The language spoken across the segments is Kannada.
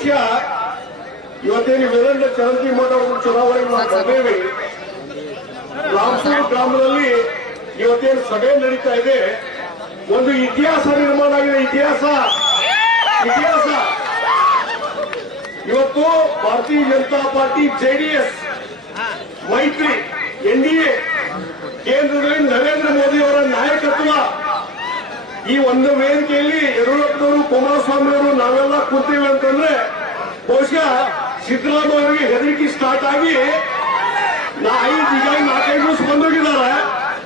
ಬಹುಶಃ ಇವತ್ತೇನು ವೀರೇಂದ್ರ ಚರಂತಿಮಠ ಅವರು ಚುನಾವಣೆ ಬಂದೇವೆ. ರಾಮಪುರ ಗ್ರಾಮದಲ್ಲಿ ಇವತ್ತೇನು ಸಭೆ ನಡೀತಾ ಇದೆ, ಒಂದು ಇತಿಹಾಸ ನಿರ್ಮಾಣ ಆಗಿದೆ. ಇತಿಹಾಸ ಇವತ್ತು ಭಾರತೀಯ ಜನತಾ ಪಾರ್ಟಿ ಜೆಡಿಎಸ್ ಮೈತ್ರಿ ಎನ್ಡಿಎ ಕೇಂದ್ರದಲ್ಲಿ ನರೇಂದ್ರ ಮೋದಿ ಅವರ ನಾಯಕತ್ವ ಈ ಒಂದು ವೇದಿಕೆಯಲ್ಲಿ ಯಡಿಯೂರಪ್ಪನವರು ಕುಮಾರಸ್ವಾಮಿ ಅವರು ನಾವೆಲ್ಲ ಕೂತೀವಿ ಅಂತಂದ್ರೆ ಬಹುಶಃ ಸಿದ್ದರಾಮಯ್ಯ ಅವರಿಗೆ ಹೆದರಿಕೆ ಸ್ಟಾರ್ಟ್ ಆಗಿ ಈಗಾಗಲೇ 4-5 ದಿವಸ ಬಂದೋಗಿದ್ದಾರೆ.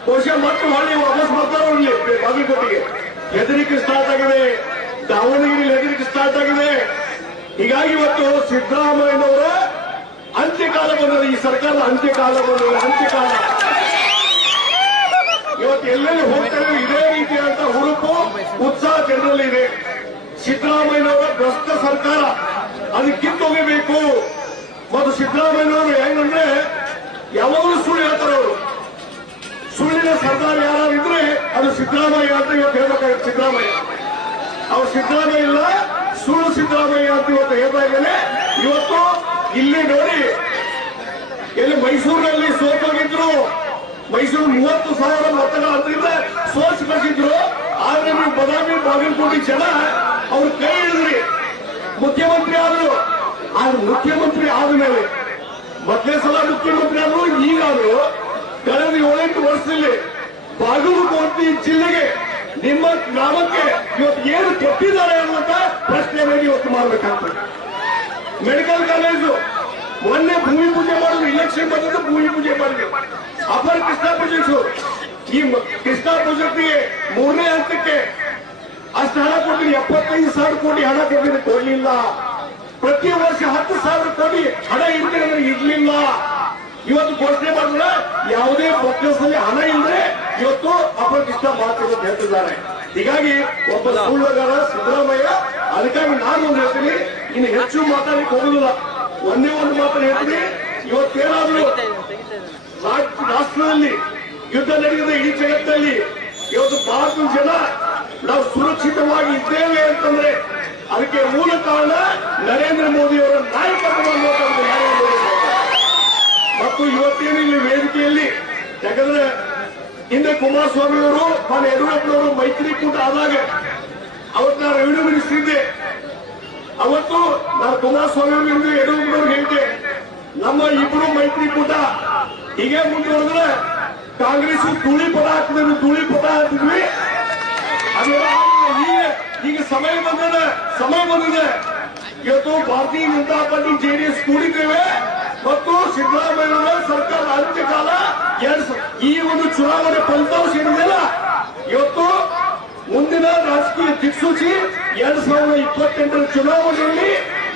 ಬಹುಶಃ ಮತ್ತೆ ಹೊಳ್ಳಿ ವಾಪಸ್ ಬರ್ತಾರೆ ಅವ್ರಿಗೆ ಬಾಗಲಕೋಟೆಗೆ. ಹೆದರಿಕೆ ಸ್ಟಾರ್ಟ್ ಆಗಿದೆ, ದಾವಣಗೆರೆಯಲ್ಲಿ ಹೆದರಿಕೆ ಸ್ಟಾರ್ಟ್ ಆಗಿದೆ. ಹೀಗಾಗಿ ಇವತ್ತು ಸಿದ್ದರಾಮಯ್ಯನವರ ಅಂತ್ಯಕಾಲ ಬಂದಿದೆ, ಈ ಸರ್ಕಾರದ ಅಂತ್ಯಕಾಲ ಬಂದಿದೆ. ಅಂತ್ಯಕಾಲ ಇವತ್ತು ಎಲ್ಲೆಲ್ಲಿ ಹೋಗ್ತಾರೆ ಇದೇ ರೀತಿಯಾದಂತ ಹುರುಪು ಉತ್ಸಾಹ ಜನರಲ್ಲಿ ಇದೆ. ಸಿದ್ದರಾಮಯ್ಯನವರ ಭ್ರಷ್ಟ ಸರ್ಕಾರ ಅದು ಕಿತ್ತೊಗೆಬೇಕು. ಮತ್ತು ಸಿದ್ದರಾಮಯ್ಯನವರು ಹೆಂಗಂದ್ರೆ ಯಾವಾಗಲೂ ಸುಳ್ಳು ಹೇಳ್ತಾರೆ. ಅವರು ಸುಳ್ಳಿನ ಸರ್ದಾರ್ ಯಾರಿದ್ರೆ ಅದು ಸಿದ್ದರಾಮಯ್ಯ ಅಂತ ಇವತ್ತು ಹೇಳ್ಬೇಕಾಗುತ್ತೆ. ಸಿದ್ದರಾಮಯ್ಯ ಅವ್ರು ಸಿದ್ದರಾಮಯ್ಯ ಇಲ್ಲ, ಸುಳ್ಳು ಸಿದ್ದರಾಮಯ್ಯ ಅಂತ ಇವತ್ತು ಹೇಳ್ತಾ ಇದ್ದೇನೆ. ಇವತ್ತು ಇಲ್ಲಿ ನೋಡಿ, ಎಲ್ಲಿ ಮೈಸೂರಿನಲ್ಲಿ ಸೋತೋಗಿದ್ರು, ಮೈಸೂರು 30,000 ಮತಗಳ ಅಂತಂದ್ರೆ ಸೋಸಿ ಕಳಿಸಿದ್ರು. ಆದ್ರೆ ನೀವು ಬದಾಮಿ ಬಾಗಲಕೋಟೆ ಜನ ಅವ್ರು ಕೈ ಹಿಡಿದ್ರಿ, ಮುಖ್ಯಮಂತ್ರಿ ಆದ್ರು. ಆದ್ರೆ ಮುಖ್ಯಮಂತ್ರಿ ಆದ್ಮೇಲೆ ಮೊದಲೇ ಸಲ ಮುಖ್ಯಮಂತ್ರಿ ಆದ್ರು, ಈಗಾದ್ರು ಕಳೆದ 7-8 ವರ್ಷದಲ್ಲಿ ಬಾಗಲಕೋಟೆ ಜಿಲ್ಲೆಗೆ ನಿಮ್ಮ ಗ್ರಾಮಕ್ಕೆ ಇವತ್ತು ಏನು ಕೊಟ್ಟಿದ್ದಾರೆ ಅನ್ನುವಂತ ಪ್ರಶ್ನೆಯನ್ನು ಇವತ್ತು ಮಾಡಬೇಕಾಗ್ತದೆ. ಮೆಡಿಕಲ್ ಕಾಲೇಜು ಮೊನ್ನೆ ಭೂಮಿ ಪೂಜೆ ಮಾಡಿದ್ರು, ಇಲೆಕ್ಷನ್ ಬಂದಿದ್ದು ಭೂಮಿ ಪೂಜೆ ಮಾಡಿದ್ರು. ಅಪರ ಕೃಷ್ಣ ಪ್ರಾಜೆಕ್ಟ್ಸ್, ಈ ಕೃಷ್ಣ ಪ್ರಾಜೆಕ್ಟ್ಗೆ 3ನೇ ಹಂತಕ್ಕೆ ಅಷ್ಟು ಹಣ ಕೊಟ್ಟಿದ್ದು 75,000 ಕೋಟಿ ಹಣ ಕೊಟ್ಟಿದ್ದು ಕೊಡಲಿಲ್ಲ. ಪ್ರತಿ ವರ್ಷ 10,000 ಕೋಟಿ ಹಣ ಇರ್ತದೆ ಅಂದ್ರೆ ಇರ್ಲಿಲ್ಲ. ಇವತ್ತು ಘೋಷಣೆ ಮಾಡಿದ್ರೆ ಯಾವುದೇ ಪಕ್ಷದಲ್ಲಿ ಹಣ ಇಲ್ಲದೆ ಇವತ್ತು ಅಪಕೃಷ್ಣ ಮಾತುಗಳು ಹೇಳ್ತಿದ್ದಾರೆ. ಹೀಗಾಗಿ ಒಬ್ಬ ಸುಳ್ಳುಗಾರ ಸಿದ್ದರಾಮಯ್ಯ. ಅದಕ್ಕಾಗಿ ನಾನು ಒಂದು ಹೇಳ್ತೀನಿ, ಇನ್ನು ಹೆಚ್ಚು ಮಾತಾಡಲಿಕ್ಕೆ ಹೋಗುದಿಲ್ಲ. ಒಂದೇ ಒಂದು ಮಾತನ್ನು ಹೇಳ್ತೀನಿ. ಇವತ್ತೇನಾದ್ರೂ ರಾಷ್ಟ್ರದಲ್ಲಿ ಯುದ್ಧ ನಡೆದಿದೆ, ಇಡೀ ಜಗತ್ತಲ್ಲಿ ಇವತ್ತು ಭಾರತದ ಜನ ನಾವು ಸುರಕ್ಷಿತವಾಗಿ ಇದ್ದೇವೆ ಅಂತಂದ್ರೆ ಅದಕ್ಕೆ ಮೂಲ ಕಾರಣ ನರೇಂದ್ರ ಮೋದಿ ಅವರ ನಾಯಕತ್ವವನ್ನು ಮತ್ತು ಇವತ್ತೇನು ಇಲ್ಲಿ ವೇದಿಕೆಯಲ್ಲಿ. ಯಾಕಂದ್ರೆ ಹಿಂದೆ ಕುಮಾರಸ್ವಾಮಿ ಅವರು ನಾನು ಯಡಿಯೂರಪ್ಪನವರು ಮೈತ್ರಿಕೂಟ ಆದಾಗ ಅವತ್ತು ನಾನು ರೆವಿನ್ಯೂ ಮಿನಿಸ್ಟರ್ ಇದ್ದೆ. ಅವತ್ತು ನಾನು ಕುಮಾರಸ್ವಾಮಿ ಅವರಿಂದ ಯಡಿಯೂರಪ್ಪನವ್ರು ಹೇಳಿದ್ದೆ, ನಮ್ಮ ಇಬ್ಬರು ಮೈತ್ರಿಕೂಟ ಹೀಗೆ ಮುಂದುವರೆದ್ರೆ ಕಾಂಗ್ರೆಸ್ ಧೂಳಿ ಪದ ಹಾಕ್ತಿದ್ವಿ. ಈಗ ಸಮಯ ಬಂದಿದೆ. ಇವತ್ತು ಭಾರತೀಯ ಜನತಾ ಪಾರ್ಟಿ ಜೆಡಿಎಸ್ ಕೂಡಿದ್ದೇವೆ ಮತ್ತು ಸಿದ್ದರಾಮಯ್ಯ ಸರ್ಕಾರದ ಅಂತ್ಯಕಾಲ ಈ ಒಂದು ಚುನಾವಣೆ ಫಲಿತಾಂಶ ಏನಿದೆಯಲ್ಲ, ಇವತ್ತು ಮುಂದಿನ ರಾಜಕೀಯ ದಿಕ್ಸೂಚಿ 2028ರ ಚುನಾವಣೆಯಲ್ಲಿ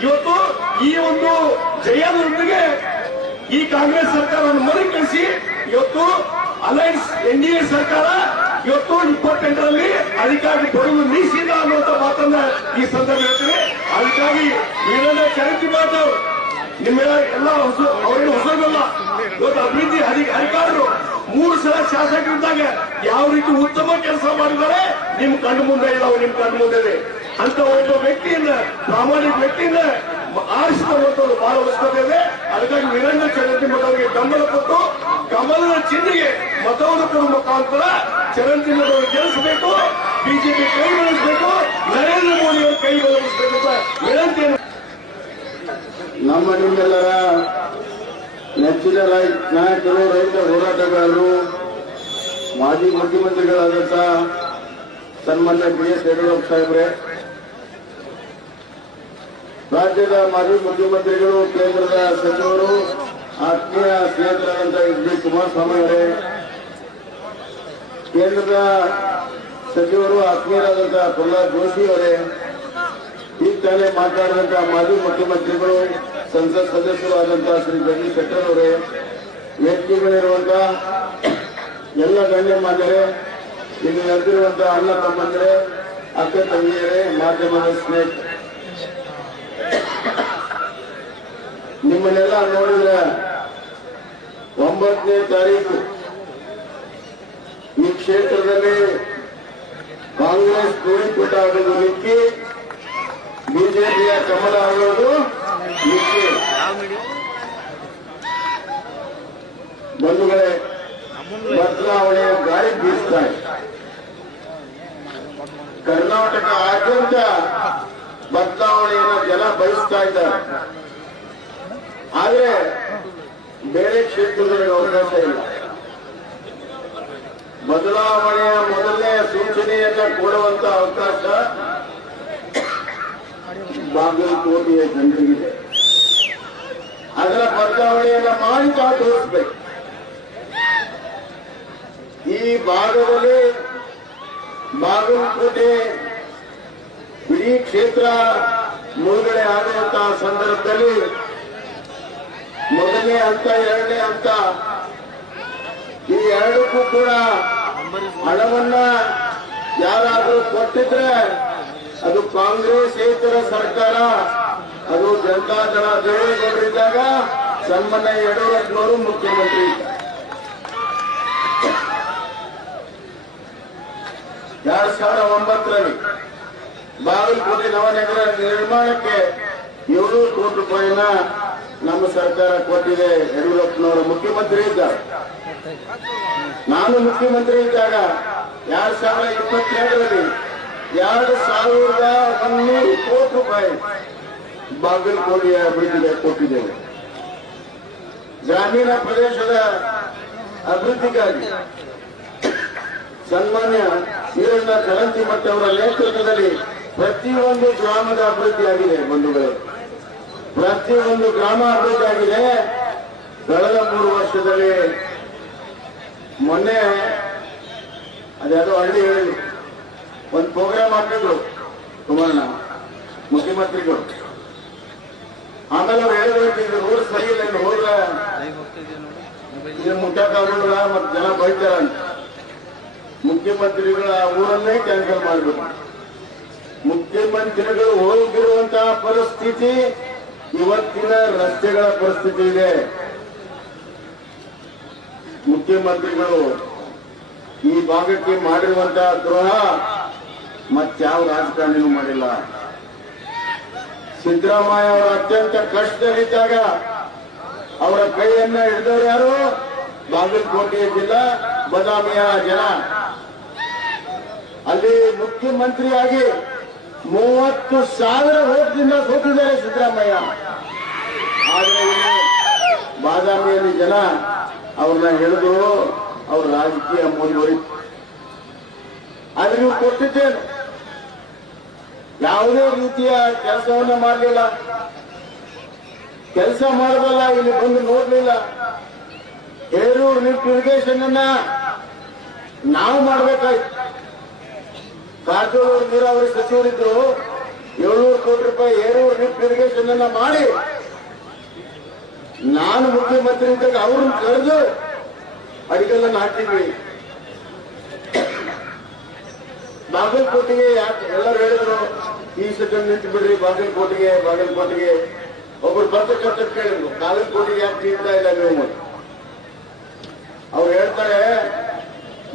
ಇವತ್ತು ಈ ಒಂದು ಜಯದೊಂದಿಗೆ ಈ ಕಾಂಗ್ರೆಸ್ ಸರ್ಕಾರವನ್ನು ಮರುಕಳಿಸಿ ಇವತ್ತು ಅಲೈನ್ಸ್ ಎನ್ಡಿಎ ಸರ್ಕಾರ ಇವತ್ತು 28ರಲ್ಲಿ ಅಧಿಕಾರ ಬರುವುದು ನಿಶ್ಚಿತ ಅನ್ನುವಂಥ ಮಾತನ್ನ ಈ ಸಂದರ್ಭ ಹೇಳ್ತೀನಿ. ಅದಕ್ಕಾಗಿ ವೀರೇಂದ್ರ ಚರಂತಿಮಠ ನಿಮ್ಮೆಲ್ಲ ಎಲ್ಲ ಅವರೇನು ಹೊಸದಲ್ಲ. ಇವತ್ತು ಅಭಿವೃದ್ಧಿ ಅಧಿಕಾರರು 3 ಸಲ ಶಾಸಕರಿದ್ದಾಗ ಯಾವ ರೀತಿ ಉತ್ತಮ ಕೆಲಸ ಮಾಡಿದ್ದಾರೆ ನಿಮ್ ಕಣ್ಣು ಮುಂದೆ ಇಲ್ಲ, ನಿಮ್ ಕಣ್ಣು ಮುಂದೆ ಇದೆ. ಅಂತ ಒಬ್ಬ ವ್ಯಕ್ತಿಯಿಂದ, ಪ್ರಾಮಾಣಿಕ ವ್ಯಕ್ತಿಯಿಂದ ಆರಿಸಿಕೊಳ್ಳುವಂಥದ್ದು ಬಹಳ ಅವಶ್ಯಕತೆ ಇದೆ. ಅದಕ್ಕಾಗಿ ವೀರೇಂದ್ರ ಚರಂತಿಮಠ ಅವರಿಗೆ ಬೆಂಬಲ ಕೊಟ್ಟು ಕಮಲದ ಚಿಹ್ನೆಗೆ ಮತವನ್ನು ಕೊಡುವ ಮುಖಾಂತರ ಚರಂತಿಮಠ ಅವರು ಗೆಲ್ಲಿಸಬೇಕು, ಬಿಜೆಪಿ ಕೈ ಬೆಳೆಸಬೇಕು, ನರೇಂದ್ರ ಮೋದಿ ಅವರು ಕೈ ಬೆಳೆಸಬೇಕು ಅಂತ ವಿನಂತಿಯನ್ನು. ನಮ್ಮ ನಿಮ್ಮೆಲ್ಲರ ನೆಚ್ಚಿನ ನಾಯಕರು, ರೈತ ಹೋರಾಟಗಾರರು, ಮಾಜಿ ಮುಖ್ಯಮಂತ್ರಿಗಳಾದಂಥ ಸನ್ಮಾನ್ಯ BS ಯಡಿಯೂರಪ್ಪ ಸಾಹೇಬ್ರೆ, ರಾಜ್ಯದ ಮಾಜಿ ಮುಖ್ಯಮಂತ್ರಿಗಳು, ಕೇಂದ್ರದ ಸಚಿವರು, ಆತ್ಮೀಯ ಸ್ನೇಹಿತರಾದಂಥ HD ಕುಮಾರಸ್ವಾಮಿ ಅವರೇ, ಕೇಂದ್ರದ ಸಚಿವರು ಆತ್ಮೀಯರಾದಂಥ ಪ್ರಹ್ಲಾದ್ ಜೋಶಿ ಅವರೇ, ಈಗ ತಾನೇ ಮಾತನಾಡಿದಂಥ ಮಾಜಿ ಮುಖ್ಯಮಂತ್ರಿಗಳು, ಸಂಸತ್ ಸದಸ್ಯರು ಆದಂತಹ ಶ್ರೀ ಜಗದೀಶ್ ಶೆಟ್ಟರ್ ಅವರೇ, ವೇದಿಕೆಗಳಿರುವಂತ ಎಲ್ಲ ಗಣ್ಯಮಾನ್ಯರೇ, ಇಲ್ಲಿ ನಡೆದಿರುವಂತಹ ಅಣ್ಣ ತಮ್ಮಂದಿರೇ, ಅಕ್ಕ ತಂಗಿಯರೇ, ಮಾಧ್ಯಮದ ಸ್ನೇಹಿತರೆ, ನಿಮ್ಮನ್ನೆಲ್ಲ ನೋಡಿದ್ರೆ 9ನೇ ತಾರೀಕು ಈ ಕ್ಷೇತ್ರದಲ್ಲಿ ಕಾಂಗ್ರೆಸ್ ಧೂಳಿಪಟ ಆಗೋದು ನಿಕ್ಕಿ ಬಿಜೆಪಿಯ ಕಮಲ ಆಗೋದು ನಿಶ್ಚಯ. ಬಂಧುಗಳೇ, ಬದಲಾವಣೆಯ ಗಾಳಿ ಬೀಸ್ತಾ ಇದೆ. ಕರ್ನಾಟಕದಾದ್ಯಂತ ಬದಲಾವಣೆಯನ್ನು ಜನ ಬಯಸ್ತಾ ಇದ್ದಾರೆ. ಆದರೆ ಬೇರೆ ಕ್ಷೇತ್ರಗಳಿಗೆ ಅವಕಾಶ ಇಲ್ಲ. ಬದಲಾವಣೆಯ ಮೊದಲನೇ ಸೂಚನೆಯನ್ನ ಕೊಡುವಂತ ಅವಕಾಶ ಬಾಗಲಕೋಟೆಯ ಜನರಿಗಿದೆ. ಅದರ ಬದಲಾವಣೆಯನ್ನ ಮಾಡಿ ತಾವು ತೋರಿಸಬೇಕು. ಈ ಭಾಗದಲ್ಲಿ ಬಾಗಲಕೋಟೆ ಇಡೀ ಕ್ಷೇತ್ರ ಮುಳುಗಡೆ ಆಗುವಂತಹ ಸಂದರ್ಭದಲ್ಲಿ ಮೊದಲನೇ ಹಂತ, ಎರಡನೇ ಹಂತ, ಈ ಎರಡಕ್ಕೂ ಕೂಡ ಹಣವನ್ನ ಯಾರಾದರೂ ಕೊಟ್ಟಿದ್ರೆ ಅದು ಕಾಂಗ್ರೆಸ್ಸೇತರ ಸರ್ಕಾರ, ಅದು ಜನತಾದಳ ದೇವೇಗೌಡರಿದ್ದಾಗ ಸನ್ಮಾನ್ಯ ಯಡಿಯೂರಪ್ಪನವರು ಮುಖ್ಯಮಂತ್ರಿ ಇದ್ದ 2009ರಲ್ಲಿ ಬಾಗಲಕೋಟೆ ನವನಗರ ನಿರ್ಮಾಣಕ್ಕೆ 700 ಕೋಟಿ ರೂಪಾಯಿನ ನಮ್ಮ ಸರ್ಕಾರ ಕೊಟ್ಟಿದೆ. ಯಡಿಯೂರಪ್ಪನವರು ಮುಖ್ಯಮಂತ್ರಿ ಇದ್ದಾರೆ. ನಾನು ಮುಖ್ಯಮಂತ್ರಿ ಇದ್ದಾಗ 2022ರಲ್ಲಿ 2100 ಕೋಟಿ ರೂಪಾಯಿ ಬಾಗಲಕೋಟೆಯ ಅಭಿವೃದ್ಧಿಗೆ ಕೊಟ್ಟಿದ್ದೇವೆ. ಗ್ರಾಮೀಣ ಪ್ರದೇಶದ ಅಭಿವೃದ್ಧಿಗಾಗಿ ಸನ್ಮಾನ್ಯ ಈರಣ್ಣ ಕರಂತಿಮಠ ಅವರ ನೇತೃತ್ವದಲ್ಲಿ ಪ್ರತಿಯೊಂದು ಗ್ರಾಮದ ಅಭಿವೃದ್ಧಿಯಾಗಿದೆ. ಬಂಧುಗಳೇ, ಪ್ರತಿಯೊಂದು ಗ್ರಾಮ ಅಭಿವೃದ್ಧಿ ಆಗಿದೆ. ಕಳೆದ 3 ವರ್ಷದಲ್ಲಿ ಮೊನ್ನೆ ಅದ್ಯಾವುದೋ ಹಳ್ಳಿ ಹೇಳಿ ಒಂದು ಪ್ರೋಗ್ರಾಮ್ ಹಾಕಿದ್ರು ಕುಮಾರಣ್ಣ ಮುಖ್ಯಮಂತ್ರಿಗಳು. ಆಮೇಲೆ ಅವ್ರು ಹೇಳಿದ್ರು ಇದು ರೋಡ್ ಸರಿ ಇಲ್ಲ, ಇನ್ನು ಹೋದ್ರೆ ಇದನ್ನು ಮುಟ್ಟಕ್ಕಾಗಲ್ಲ ಮತ್ತೆ ಜನ ಬೈತಾರ ಅಂತ. ಮುಖ್ಯಮಂತ್ರಿಗಳ ಊರನ್ನೇ ಕ್ಯಾನ್ಸಲ್ ಮಾಡಬೇಕು. ಮುಖ್ಯಮಂತ್ರಿಗಳು ಹೋಗಿರುವಂತಹ ಪರಿಸ್ಥಿತಿ ಇವತ್ತಿನ ರಸ್ತೆಗಳ ಪರಿಸ್ಥಿತಿ ಇದೆ. ಮುಖ್ಯಮಂತ್ರಿಗಳು ಈ ಭಾಗಕ್ಕೆ ಮಾಡಿರುವಂತಹ ದ್ರೋಹ ಮತ್ತಾವ ರಾಜಕಾರಣಿಯೂ ಮಾಡಿಲ್ಲ. ಸಿದ್ದರಾಮಯ್ಯ ಅವರು ಅತ್ಯಂತ ಕಷ್ಟದಲ್ಲಿದ್ದಾಗ ಅವರ ಕೈಯನ್ನ ಹಿಡಿದವರು ಯಾರು? ಬಾಗಲಕೋಟೆ ಜಿಲ್ಲಾ ಬದಾಮಿಯ ಜನ. ಅಲ್ಲಿ ಮುಖ್ಯಮಂತ್ರಿಯಾಗಿ 30,000 ವೋಟ್ದಿಂದ ಸೋತಿದ್ದಾರೆ ಸಿದ್ದರಾಮಯ್ಯ. ಆದರೆ ಬಾದಾಮಿಯಲ್ಲಿ ಜನ ಅವ್ರನ್ನ ಹೇಳಿದ್ರು, ಅವ್ರ ರಾಜಕೀಯ ಮುಂದುವರಿತು. ಆದ್ರೆ ನೀವು ಕೊಟ್ಟಿದ್ದೇನು? ಯಾವುದೇ ರೀತಿಯ ಕೆಲಸವನ್ನ ಮಾಡಲಿಲ್ಲ. ಕೆಲಸ ಮಾಡಬಲ್ಲ, ಇಲ್ಲಿ ಬಂದು ನೋಡ್ಲಿಲ್ಲ. ಹೇರೂರು ಲಿಫ್ಟ್ ಇರಿಗೇಷನ್ ಅನ್ನ ನಾವು ಮಾಡಬೇಕಾಯ್ತು. ಕಾರಜೋಳ ನೀರಾವರಿ ಸಚಿವರಿದ್ರು 700 ಕೋಟಿ ರೂಪಾಯಿ ಹೇರೂರು ಲಿಫ್ಟ್ ಇರಿಗೇಷನ್ ಅನ್ನ ಮಾಡಿ ನಾನು ಮುಖ್ಯಮಂತ್ರಿ ಇದ್ದಾಗ ಅವ್ರನ್ನ ಕರೆದು ಅಡಿಗಲ್ಲನ್ನು ಹಾಕಿದ್ವಿ. ಬಾಗಲಕೋಟೆಗೆ ಯಾಕೆ ಎಲ್ಲರೂ ಹೇಳಿದ್ರು ಈ ಸೆಕೆಂಡ್ ನಿಂತು ಬಿಡ್ರಿ ಬಾಗಲಕೋಟೆಗೆ. ಒಬ್ರು ಬರ್ತಕ್ಕಂಥ ಕೇಳಿದ್ರು ಬಾಗಲಕೋಟೆಗೆ ಯಾಕೆ ನೀಡ್ತಾ ಇಲ್ಲ ನೀವು? ಅವ್ರು ಹೇಳ್ತಾರೆ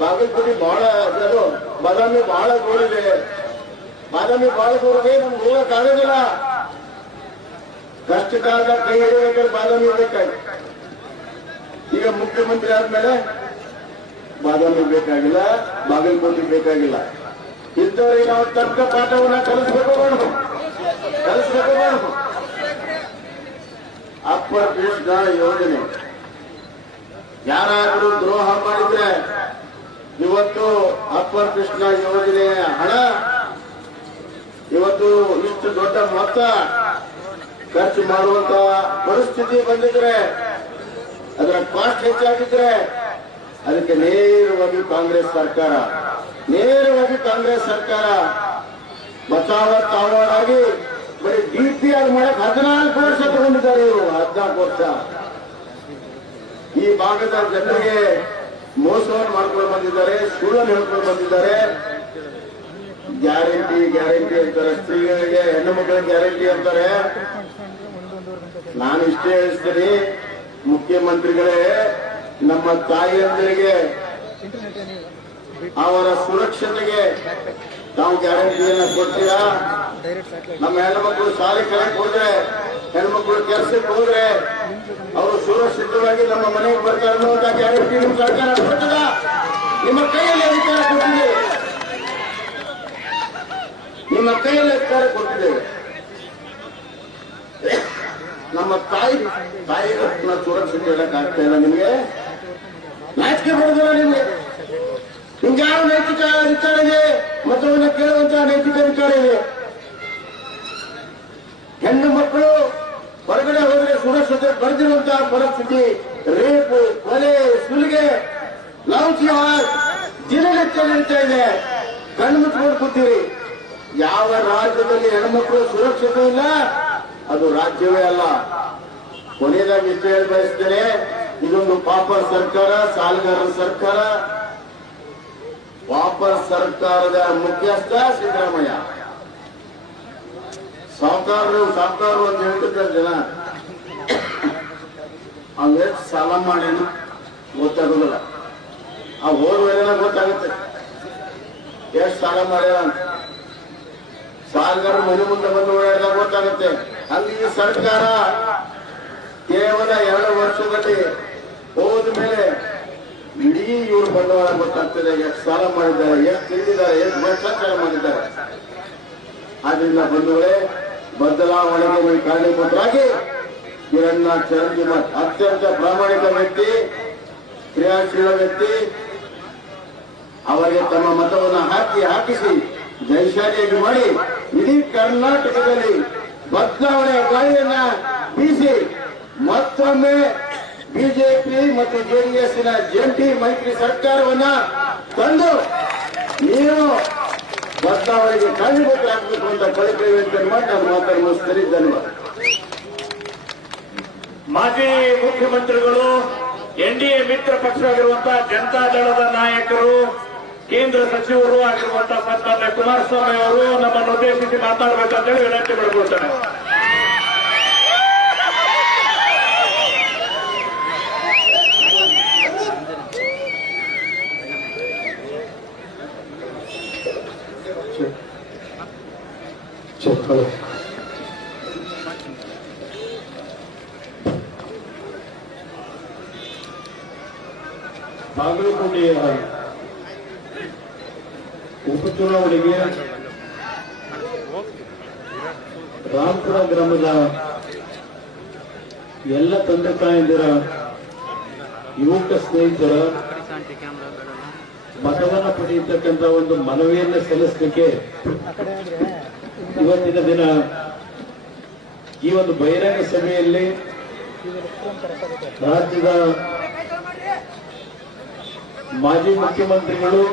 ಬಾಗಲಕೋಟೆ ಬಹಳ ಅದು ಬಾದಾಮಿ ಬಹಳ ದೂರ ಇದೆ. ಬಾದಾಮಿ ಬಹಳ ದೂರ ಇದೆ, ನಮ್ಗೆ ಹೋಗಕ್ಕಾಗೋದಿಲ್ಲ. ಕಷ್ಟ ಕಾಲದ ಕೈ ಹಿಡಿಬೇಕಾದ್ರೆ ಬಾದಾಮಿ ಬೇಕಾಗಿ. ಈಗ ಮುಖ್ಯಮಂತ್ರಿ ಆದ್ಮೇಲೆ ಬಾದಾಮಿ ಬೇಕಾಗಿಲ್ಲ, ಬಾಗಲಕೋಟೆ ಬೇಕಾಗಿಲ್ಲ. ಇಂಥವ್ರಿಗೆ ನಾವು ತಕ್ಕ ಪಾಠವನ್ನ ಕಲಿಸ್ಬೇಕು ಮಾಡಬೇಕು. ಅಪ್ಪರ್ ಕೃಷ್ಣ ಯೋಜನೆ ಯಾರಾದರೂ ದ್ರೋಹ ಮಾಡಿದ್ರೆ ಇವತ್ತು ಅಪ್ಪರ್ ಕೃಷ್ಣ ಯೋಜನೆಯ ಹಣ ಇವತ್ತು ಇಷ್ಟು ದೊಡ್ಡ ಮೊತ್ತ ಖರ್ಚು ಮಾಡುವಂತ ಪರಿಸ್ಥಿತಿ ಬಂದಿದ್ರೆ, ಅದರ ಕಾಸ್ಟ್ ಹೆಚ್ಚಾಗಿದ್ರೆ ಅದಕ್ಕೆ ನೇರವಾಗಿ ಕಾಂಗ್ರೆಸ್ ಸರ್ಕಾರ ಬಚಾವ ತಾವಾಡಾಗಿ ಬರೀ ಡಿಪಿಆರ್ ಮಾಡಕ್ 14 ವರ್ಷ ತಗೊಂಡಿದ್ದಾರೆ ಇವರು. 14 ವರ್ಷ ಈ ಭಾಗದ ಜನರಿಗೆ ಮೋಸವನ್ನು ಮಾಡ್ಕೊಂಡು ಬಂದಿದ್ದಾರೆ, ಸುಳ್ಳನ್ನು ಹೇಳ್ಕೊಂಡು ಬಂದಿದ್ದಾರೆ. ಗ್ಯಾರಂಟಿ ಅಂತಾರೆ, ಸ್ತ್ರೀಗಳಿಗೆ ಹೆಣ್ಣು ಮಕ್ಕಳಿಗೆ ಗ್ಯಾರಂಟಿ ಅಂತಾರೆ. ನಾನು ಇಷ್ಟೇ ಹೇಳ್ತೀನಿ, ಮುಖ್ಯಮಂತ್ರಿಗಳೇ ನಮ್ಮ ತಾಯಿಯಂದರಿಗೆ ಅವರ ಸುರಕ್ಷತೆಗೆ ತಾವು ಗ್ಯಾರಂಟಿಯನ್ನ ಕೊಡ್ತೀರಾ? ನಮ್ಮ ಹೆಣ್ಮಕ್ಳು ಶಾಲೆ ಕಳೆಕ್ ಹೋದ್ರೆ, ಹೆಣ್ಮಕ್ಳು ಕೆಲಸಕ್ಕೆ ಹೋದ್ರೆ ಅವರು ಸುರಕ್ಷಿತವಾಗಿ ನಮ್ಮ ಮನೆಗೆ ಬರ್ತಾರೆ ಅನ್ನುವಂತ ಗ್ಯಾರಂಟಿ ನಿಮ್ಮ ಸರ್ಕಾರ ಕೊಡ್ತದ? ನಿಮ್ಮ ಕೈಯಲ್ಲಿ ಅಧಿಕಾರ ಕೊಟ್ಟಿದೆ, ನಿಮ್ಮ ಕೈಯಲ್ಲಿ ಅಧಿಕಾರ ಕೊಟ್ಟಿದ್ದೇವೆ. ನಮ್ಮ ತಾಯಿನ ಸುರಕ್ಷಿತ ಹೇಳಕ್ ಆಗ್ತಾ ಇಲ್ಲ ನಿಮ್ಗೆ? ನಾಚಿಕೆ ಬರೋದಿಲ್ಲ ನಿಮ್ಗೆ? ನಿಮ್ಗೆ ಯಾವ ನೈತಿಕ ಅಧಿಕಾರ ಇದೆ? ಮತವನ್ನ ಕೇಳುವಂತಹ ನೈತಿಕ ಅಧಿಕಾರ ಇದೆ? ಹೆಣ್ಣು ಮಕ್ಕಳು ಹೊರಗಡೆ ಹೋದರೆ ಸುರಕ್ಷತೆ ಬರೆದಿರುವಂತಹ ಪರಿಸ್ಥಿತಿ, ರೇಪು, ಕೊಲೆ, ಸುಲಿಗೆ, ಲೌಚಿಹಾರ್ ದಿನನಿತ್ಯ ನಡೀತಾ ಇದೆ. ಕಣ್ಣು ಮುಚ್ಕೊಂಡು ಕೂತೀರಿ. ಯಾವ ರಾಜ್ಯದಲ್ಲಿ ಹೆಣ್ಮಕ್ಳು ಸುರಕ್ಷತೆ ಇಲ್ಲ ಅದು ರಾಜ್ಯವೇ ಅಲ್ಲ. ಕೊನೆಯದಾಗಿ ಇಷ್ಟು ಹೇಳಿ ಬಯಸ್ತೇನೆ, ಇದೊಂದು ಪಾಪರ್ ಸರ್ಕಾರ, ಸಾಲಗಾರರ ಸರ್ಕಾರ. ಪಾಪರ್ ಸರ್ಕಾರದ ಮುಖ್ಯಸ್ಥ ಸಿದ್ದರಾಮಯ್ಯ. ಸಾಹುಕಾರರು ಅಂತ ಹೇಳ್ತಿರ್ತಾರೆ ಜನ. ಅವ್ನು ಎಷ್ಟು ಸಾಲ ಮಾಡೇನು ಗೊತ್ತಾಗೋದಿಲ್ಲ. ಆ ಹೋದ್ಮೇಲೆ ಗೊತ್ತಾಗುತ್ತೆ ಎಷ್ಟು ಸಾಲ ಮಾಡ್ಯಾರ ಅಂತ. ಸಾಲಗಾರರು ಮನೆ ಮುಂದೆ ಬಂದು ಓಡಾಡಿದಾಗ ಗೊತ್ತಾಗುತ್ತೆ. ಅಲ್ಲಿ ಈ ಸರ್ಕಾರ ಕೇವಲ 2 ವರ್ಷದಲ್ಲಿ ಹೋದ ಮೇಲೆ ಇಡೀ ಇವರು ಬಂಡವಾಳ ಗೊತ್ತಾಗ್ತದೆ. ಎಷ್ಟು ಸಾಲ ಮಾಡಿದ್ದಾರೆ, ಎಷ್ಟು ತಿಳಿದಿದ್ದಾರೆ, ಎಷ್ಟು ಭ್ರಷ್ಟಾಚಾರ ಮಾಡಿದ್ದಾರೆ. ಆದ್ರಿಂದ ಬಂಧುಗಳೇ, ಬದಲಾವಣೆಗೆ ಕಾರಣೀಭೂತರಾಗಿ ಕಿರಣ್ಣ ಚರಂಜಿಮಠ್ ಅತ್ಯಂತ ಪ್ರಾಮಾಣಿಕ ವ್ಯಕ್ತಿ, ಕ್ರಿಯಾಶೀಲ ವ್ಯಕ್ತಿ. ಅವರಿಗೆ ತಮ್ಮ ಮತವನ್ನು ಹಾಕಿಸಿ ಜಯಶಾಲಿಯಾಗಿ ಮಾಡಿ ಇಡೀ ಕರ್ನಾಟಕದಲ್ಲಿ ಬದಲಾವಣೆಯ ಗಾಳಿಯನ್ನ ಬೀಸಿ ಮತ್ತೊಮ್ಮೆ ಬಿಜೆಪಿ ಮತ್ತು ಜೆಡಿಎಸ್ನ ಜಂಟಿ ಮೈತ್ರಿ ಸರ್ಕಾರವನ್ನ ತಂದು ನೀವು ಬದಲಾವಣೆಗೆ ಕಾರಣೀಭೂತರಾಗಬೇಕು ಅಂತ ಕಳಿತೇವೆ ಅಂತ ನಾನು ಮಾತನ್ನು ಮುಗಿಸ್ತೀನಿ. ಧನ್ಯವಾದ. ಮಾಜಿ ಮುಖ್ಯಮಂತ್ರಿಗಳು, ಎನ್ಡಿಎ ಮಿತ್ರ ಪಕ್ಷವಾಗಿರುವಂತಹ ಜನತಾದಳದ ನಾಯಕರು, ಕೇಂದ್ರ ಸಚಿವರು ಆಗಿರುವಂತಹ ಸನ್ಮಾನ್ಯ ಕುಮಾರಸ್ವಾಮಿ ಅವರು ನಮ್ಮನ್ನು ಉದ್ದೇಶಿಸಿ ಮಾತಾಡಬೇಕಂತೇಳಿ ವಿನಂತಿ ಮಾಡಿಕೊಳ್ತಾರೆ. ಬಾಗಲಕೋಟೆಯ ಉಪಚುನಾವಣೆಗೆ ರಾಮಪುರ ಗ್ರಾಮದ ಎಲ್ಲ ತಂದೆ ತಾಯಂದಿರ, ಯುವಕ ಸ್ನೇಹಿತರ ಮತವನ್ನು ಪಡೆಯತಕ್ಕಂಥ ಒಂದು ಮನವಿಯನ್ನು ಸಲ್ಲಿಸಲಿಕ್ಕೆ ಇವತ್ತಿನ ದಿನ ಈ ಒಂದು ಬಹಿರಂಗ ಸಭೆಯಲ್ಲಿ ರಾಜ್ಯದ ಮಾಜಿ ಮುಖ್ಯಮಂತ್ರಿಗಳು,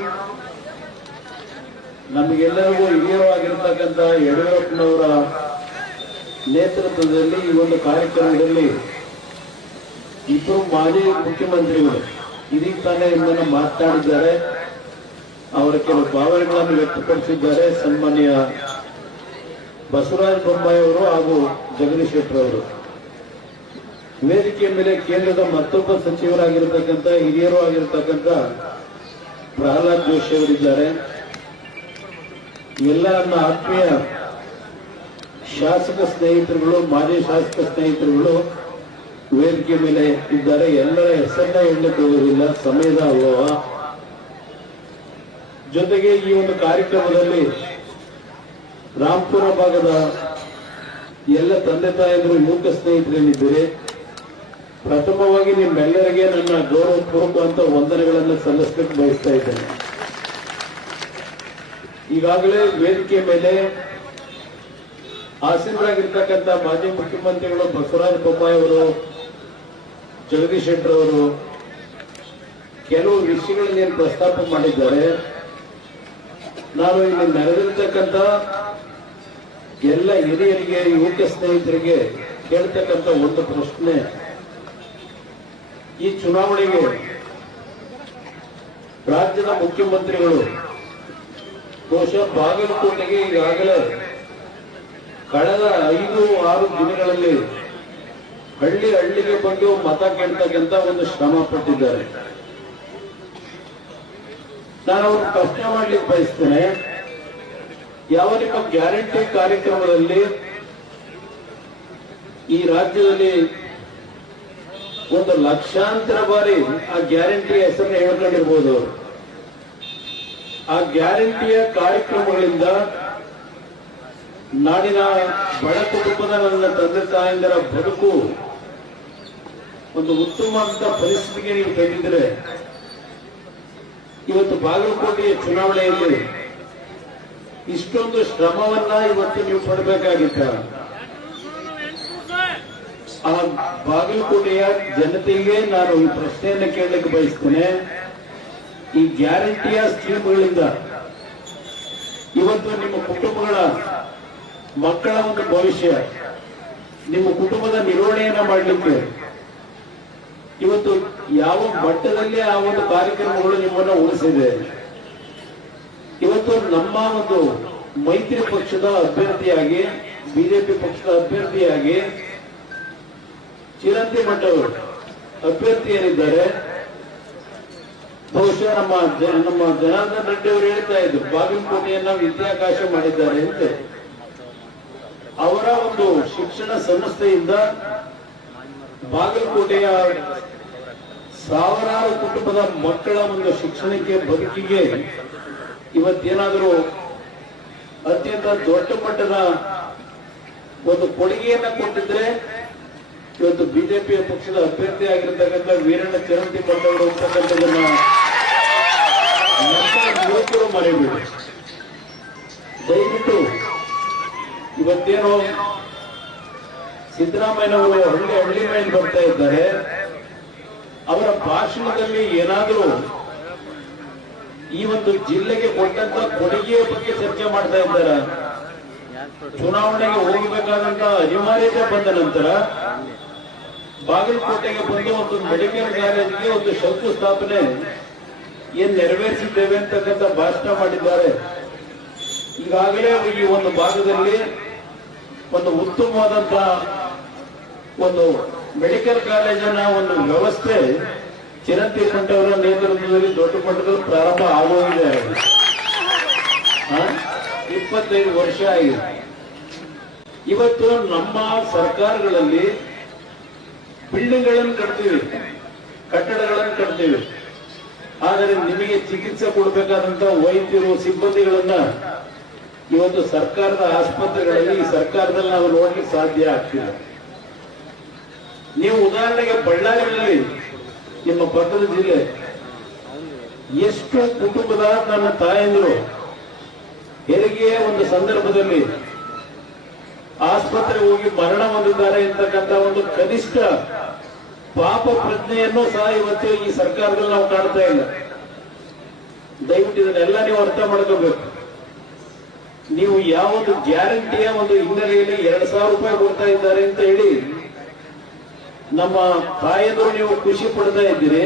ನಮಗೆಲ್ಲರಿಗೂ ಹಿರಿಯರಾಗಿರ್ತಕ್ಕಂಥ ಯಡಿಯೂರಪ್ಪನವರ ನೇತೃತ್ವದಲ್ಲಿ ಈ ಒಂದು ಕಾರ್ಯಕ್ರಮದಲ್ಲಿ ಇಬ್ಬರು ಮಾಜಿ ಮುಖ್ಯಮಂತ್ರಿಗಳು ಇದೀಗ ತಾನೇ ಇದನ್ನು ಮಾತನಾಡಿದ್ದಾರೆ. ಅವರ ಕೆಲವು ಭಾವನೆಗಳನ್ನು ವ್ಯಕ್ತಪಡಿಸಿದ್ದಾರೆ. ಸನ್ಮಾನ್ಯ ಬಸವರಾಜ ಬೊಮ್ಮಾಯಿ ಅವರು ಹಾಗೂ ಜಗದೀಶ್ ಶೆಟ್ಟರ್ ಅವರು. ವೇದಿಕೆಯ ಮೇಲೆ ಕೇಂದ್ರದ ಮತ್ತೊಬ್ಬ ಸಚಿವರಾಗಿರ್ತಕ್ಕಂಥ ಹಿರಿಯರು ಆಗಿರ್ತಕ್ಕಂಥ ಪ್ರಹ್ಲಾದ್ ಜೋಶಿ ಅವರಿದ್ದಾರೆ. ಎಲ್ಲ ನನ್ನ ಆತ್ಮೀಯ ಶಾಸಕ ಸ್ನೇಹಿತರುಗಳು, ಮಾಜಿ ಶಾಸಕ ಸ್ನೇಹಿತರುಗಳು ವೇದಿಕೆ ಮೇಲೆ ಇದ್ದಾರೆ. ಎಲ್ಲರ ಹೆಸರನ್ನ ಹೇಳಲಿಕ್ಕೆ ಹೋಗುವುದಿಲ್ಲ, ಸಮಯದ ಅಭಾವ. ಜೊತೆಗೆ ಈ ಒಂದು ಕಾರ್ಯಕ್ರಮದಲ್ಲಿ ರಾಮಪುರ ಭಾಗದ ಎಲ್ಲ ತಂದೆ ತಾಯಿಗಳು, ಯುವಕ ಸ್ನೇಹಿತರೇನಿದ್ದೀರಿ, ಪ್ರಥಮವಾಗಿ ನಿಮ್ಮೆಲ್ಲರಿಗೆ ನನ್ನ ಗೌರವಪೂರ್ವಕವಂತ ವಂದನೆಗಳನ್ನು ಸಲ್ಲಿಸಲಿಕ್ಕೆ ಬಯಸ್ತಾ ಇದ್ದೇನೆ. ಈಗಾಗಲೇ ವೇದಿಕೆ ಮೇಲೆ ಆಸೀನರಾಗಿರ್ತಕ್ಕಂಥ ಮಾಜಿ ಮುಖ್ಯಮಂತ್ರಿಗಳು ಬಸವರಾಜ ಬೊಮ್ಮಾಯಿ ಅವರು, ಜಗದೀಶ್ ಶೆಟ್ಟರ್ ಅವರು ಕೆಲವು ವಿಷಯಗಳನ್ನೇನು ಪ್ರಸ್ತಾಪ ಮಾಡಿದ್ದಾರೆ. ನಾನು ಇಲ್ಲಿ ನೆರೆದಿರ್ತಕ್ಕಂಥ ಎಲ್ಲ ಹಿರಿಯರಿಗೆ, ಯುವಕ ಸ್ನೇಹಿತರಿಗೆ ಕೇಳ್ತಕ್ಕಂಥ ಒಂದು ಪ್ರಶ್ನೆ, ಈ ಚುನಾವಣೆಗೆ ರಾಜ್ಯದ ಮುಖ್ಯಮಂತ್ರಿಗಳು ಬಹುಶಃ ಬಾಗಲಕೋಟೆಗೆ ಈಗಾಗಲೇ ಕಳೆದ 5-6 ದಿನಗಳಲ್ಲಿ ಹಳ್ಳಿಗೆ ಬಂದು ಮತ ಕೇಳ್ತಕ್ಕಂಥ ಒಂದು ಶ್ರಮ ಪಟ್ಟಿದ್ದಾರೆ. ನಾನು ಅವ್ರಿಗೆ ಪ್ರಶ್ನೆ ಮಾಡ್ಲಿಕ್ಕೆ ಬಯಸ್ತೇನೆ. ಯಾವ ನಿಮ್ಮ ಗ್ಯಾರಂಟಿ ಕಾರ್ಯಕ್ರಮದಲ್ಲಿ ಈ ರಾಜ್ಯದಲ್ಲಿ ಒಂದು ಲಕ್ಷಾಂತರ ಬಾರಿ ಆ ಗ್ಯಾರಂಟಿಯ ಹೆಸರನ್ನು ಹೇಳ್ಕೊಂಡಿರ್ಬೋದು. ಆ ಗ್ಯಾರಂಟಿಯ ಕಾರ್ಯಕ್ರಮಗಳಿಂದ ನಾಡಿನ ಬಡ ಕುಟುಂಬದ ನನ್ನ ತಂದೆ ತಾಯಂದಿರ ಬದುಕು ಒಂದು ಉತ್ತಮವಾದ ಪರಿಸ್ಥಿತಿಗೆ ನೀವು ತಂದಿದ್ರೆ ಇವತ್ತು ಬಾಗಲಕೋಟೆಯ ಚುನಾವಣೆಯಲ್ಲಿ ಇಷ್ಟೊಂದು ಶ್ರಮವನ್ನ ಇವತ್ತು ನೀವು ಪಡಬೇಕಾಗಿತ್ತ. ಆ ಬಾಗಲಕೋಟೆಯ ಜನತೆಗೆ ನಾನು ಈ ಪ್ರಶ್ನೆಯನ್ನು ಕೇಳಲಿಕ್ಕೆ ಬಯಸ್ತೇನೆ. ಈ ಗ್ಯಾರಂಟಿಯ ಸ್ಕೀಮ್ಗಳಿಂದ ಇವತ್ತು ನಿಮ್ಮ ಕುಟುಂಬಗಳ ಮಕ್ಕಳ ಒಂದು ಭವಿಷ್ಯ, ನಿಮ್ಮ ಕುಟುಂಬದ ನಿರ್ವಹಣೆಯನ್ನ ಮಾಡಲಿಕ್ಕೆ ಇವತ್ತು ಯಾವ ಮಟ್ಟದಲ್ಲಿ ಆ ಒಂದು ಕಾರ್ಯಕ್ರಮಗಳು ನಿಮ್ಮನ್ನು ಉಳಿಸಿದೆ. ಇವತ್ತು ನಮ್ಮ ಒಂದು ಮೈತ್ರಿ ಪಕ್ಷದ ಅಭ್ಯರ್ಥಿಯಾಗಿ, ಬಿಜೆಪಿ ಪಕ್ಷದ ಅಭ್ಯರ್ಥಿಯಾಗಿ ಚಿರಂತಿ ಮಠ ಅವರು ಅಭ್ಯರ್ಥಿ ಏನಿದ್ದಾರೆ, ಬಹುಶಃ ನಮ್ಮ ಜನಾರ್ದನ್ ರೆಡ್ಡಿ ಅವರು ಹೇಳ್ತಾ ಇದ್ರು ಬಾಗಲಕೋಟೆಯನ್ನ ವಿದ್ಯಾಕಾಶ ಮಾಡಿದ್ದಾರೆ ಅಂತ. ಅವರ ಒಂದು ಶಿಕ್ಷಣ ಸಂಸ್ಥೆಯಿಂದ ಬಾಗಲಕೋಟೆಯ ಸಾವಿರಾರು ಕುಟುಂಬದ ಮಕ್ಕಳ ಒಂದು ಶಿಕ್ಷಣಕ್ಕೆ, ಬದುಕಿಗೆ ಇವತ್ತೇನಾದರೂ ಅತ್ಯಂತ ದೊಡ್ಡ ಮಟ್ಟದ ಒಂದು ಕೊಡುಗೆಯನ್ನ ಕೊಟ್ಟಿದ್ರೆ ಇವತ್ತು ಬಿಜೆಪಿಯ ಪಕ್ಷದ ಅಭ್ಯರ್ಥಿ ಆಗಿರತಕ್ಕಂಥ ವೀರಣ್ಣ ಚಿರಂತಿ ಮಠ ಅವರು ಅಂತಕ್ಕಂಥದನ್ನ ಯುವಕರು ಮರೆಯಬೇಡಿ. ದಯವಿಟ್ಟು ಇವತ್ತೇನೋ ಸಿದ್ದರಾಮಯ್ಯನವರು ಹಳ್ಳಿ ಮೇಲೆ ಬರ್ತಾ ಇದ್ದಾರೆ, ಅವರ ಭಾಷಣದಲ್ಲಿ ಏನಾದರೂ ಈ ಒಂದು ಜಿಲ್ಲೆಗೆ ಕೊಟ್ಟಂತ ಕೊಡುಗೆಯ ಬಗ್ಗೆ ಚರ್ಚೆ ಮಾಡ್ತಾ ಇದ್ದಾರೆ. ಚುನಾವಣೆಗೆ ಹೋಗಬೇಕಾದಂತ ಅನಿವಾರ್ಯತೆ ಬಂದ ನಂತರ ಬಾಗಲಕೋಟೆಗೆ ಬಂದು ಒಂದು ಮೆಡಿಕಲ್ ಕಾಲೇಜಿಗೆ ಒಂದು ಶಂಕುಸ್ಥಾಪನೆ ಏನ್ ನೆರವೇರಿಸಿದ್ದೇವೆ ಅಂತಕ್ಕಂಥ ಭಾಷಣ ಮಾಡಿದ್ದಾರೆ. ಈಗಾಗಲೇ ಈ ಒಂದು ಭಾಗದಲ್ಲಿ ಒಂದು ಉತ್ತಮವಾದಂತ ಒಂದು ಮೆಡಿಕಲ್ ಕಾಲೇಜಿನ ಒಂದು ವ್ಯವಸ್ಥೆ ಚಿರಂತಿ ಮಠವರ ನೇತೃತ್ವದಲ್ಲಿ ದೊಡ್ಡ ಮಟ್ಟದಲ್ಲಿ ಪ್ರಾರಂಭ ಆಗೋಗಿದೆ. 25 ವರ್ಷ ಆಗಿದೆ. ಇವತ್ತು ನಮ್ಮ ಸರ್ಕಾರಗಳಲ್ಲಿ ಬಿಲ್ಡಿಂಗ್ಗಳನ್ನು ಕಟ್ತೀವಿ, ಕಟ್ಟಡಗಳನ್ನು ಕಟ್ತೀವಿ, ಆದರೆ ನಿಮಗೆ ಚಿಕಿತ್ಸೆ ಕೊಡಬೇಕಾದಂತ ವೈದ್ಯರು, ಸಿಬ್ಬಂದಿಗಳನ್ನ ಇವತ್ತು ಸರ್ಕಾರದ ಆಸ್ಪತ್ರೆಗಳಲ್ಲಿ, ಈ ಸರ್ಕಾರದಲ್ಲಿ ನಾವು ನೋಡ್ಲಿಕ್ಕೆ ಸಾಧ್ಯ ಆಗ್ತಿಲ್ಲ. ನೀವು ಉದಾಹರಣೆಗೆ ಬಳ್ಳಾರಿಯಲ್ಲಿ, ನಿಮ್ಮ ಪಕ್ಕದ ಜಿಲ್ಲೆ, ಎಷ್ಟು ಕುಟುಂಬದ ನನ್ನ ತಾಯಂದಿರು ಹೆರಿಗೆಯ ಒಂದು ಸಂದರ್ಭದಲ್ಲಿ ಆಸ್ಪತ್ರೆಗೆ ಹೋಗಿ ಮರಣ ಹೊಂದಿದ್ದಾರೆ ಅಂತಕ್ಕಂಥ ಒಂದು ಕನಿಷ್ಠ ಪಾಪ ಪ್ರಜ್ಞೆಯನ್ನು ಸಹ ಇವತ್ತು ಈ ಸರ್ಕಾರದಲ್ಲಿ ನಾವು ಕಾಣ್ತಾ ಇಲ್ಲ. ದಯವಿಟ್ಟು ಇದನ್ನೆಲ್ಲ ನೀವು ಅರ್ಥ ಮಾಡ್ಕೋಬೇಕು. ನೀವು ಯಾವೊಂದು ಗ್ಯಾರಂಟಿಯ ಒಂದು ಹಿನ್ನೆಲೆಯಲ್ಲಿ 2,000 ರೂಪಾಯಿ ಕೊಡ್ತಾ ಇದ್ದಾರೆ ಅಂತ ಹೇಳಿ ನಮ್ಮ ತಾಯಂದ್ರು ನೀವು ಖುಷಿ ಪಡ್ತಾ ಇದ್ದೀರಿ,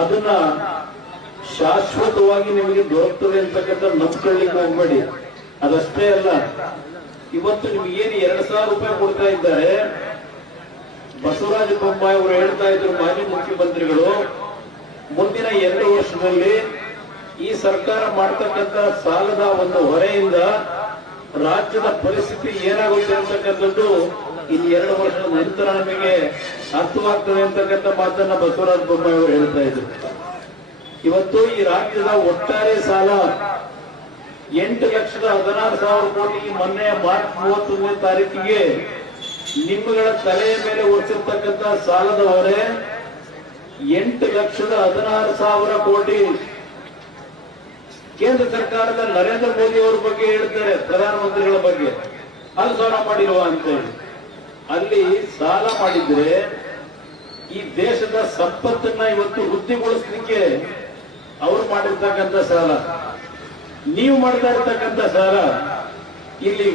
ಅದನ್ನ ಶಾಶ್ವತವಾಗಿ ನಿಮಗೆ ದೊರಕ್ತದೆ ಅಂತಕ್ಕಂಥ ನಂಬ್ಕೊಳ್ಳಿಕ್ಕೆ ಹೋಗ್ಬೇಡಿ. ಅದಷ್ಟೇ ಅಲ್ಲ, ಇವತ್ತು ನಿಮ್ಗೆ ಏನು 2,000 ರೂಪಾಯಿ ಕೊಡ್ತಾ ಇದ್ದಾರೆ, ಬಸವರಾಜ ಬೊಮ್ಮಾಯಿ ಅವರು ಹೇಳ್ತಾ ಇದ್ರು, ಮಾಜಿ ಮುಖ್ಯಮಂತ್ರಿಗಳು, ಮುಂದಿನ 2 ವರ್ಷದಲ್ಲಿ ಈ ಸರ್ಕಾರ ಮಾಡ್ತಕ್ಕಂಥ ಸಾಲದ ಒಂದು ಹೊರೆಯಿಂದ ರಾಜ್ಯದ ಪರಿಸ್ಥಿತಿ ಏನಾಗುತ್ತೆ ಅಂತಕ್ಕಂಥದ್ದು ಇನ್ನು 2 ವರ್ಷದ ನಂತರ ನಮಗೆ ಅರ್ಥವಾಗ್ತದೆ ಅಂತಕ್ಕಂಥ ಮಾತನ್ನ ಬಸವರಾಜ ಬೊಮ್ಮಾಯಿ ಅವರು ಹೇಳ್ತಾ ಇದ್ರು. ಇವತ್ತು ಈ ರಾಜ್ಯದ ಒಟ್ಟಾರೆ ಸಾಲ 8,16,000 ಕೋಟಿ ಮೊನ್ನೆ ಮಾರ್ಚ್ 31ನೇ ತಾರೀಕಿಗೆ ನಿಮ್ಮಗಳ ತಲೆಯ ಮೇಲೆ ಹೊರಿಸಿರ್ತಕ್ಕಂಥ ಸಾಲದ ಹೊರೆ 8,16,000 ಕೋಟಿ. ಕೇಂದ್ರ ಸರ್ಕಾರದ ನರೇಂದ್ರ ಮೋದಿ ಅವರ ಬಗ್ಗೆ ಹೇಳ್ತಾರೆ, ಪ್ರಧಾನಮಂತ್ರಿಗಳ ಬಗ್ಗೆ, ಅಲ್ಲಿ ಸಾಲ ಮಾಡಿರುವ ಅಂತ ಹೇಳಿ. ಅಲ್ಲಿ ಸಾಲ ಮಾಡಿದ್ರೆ ಈ ದೇಶದ ಸಂಪತ್ತನ್ನ ಇವತ್ತು ವೃದ್ಧಿಗೊಳಿಸಲಿಕ್ಕೆ ಅವರು ಮಾಡಿರ್ತಕ್ಕಂಥ ಸಾಲ, ನೀವು ಮಾಡ್ತಾ ಇರ್ತಕ್ಕಂಥ ಸಾಲ. ಇಲ್ಲಿ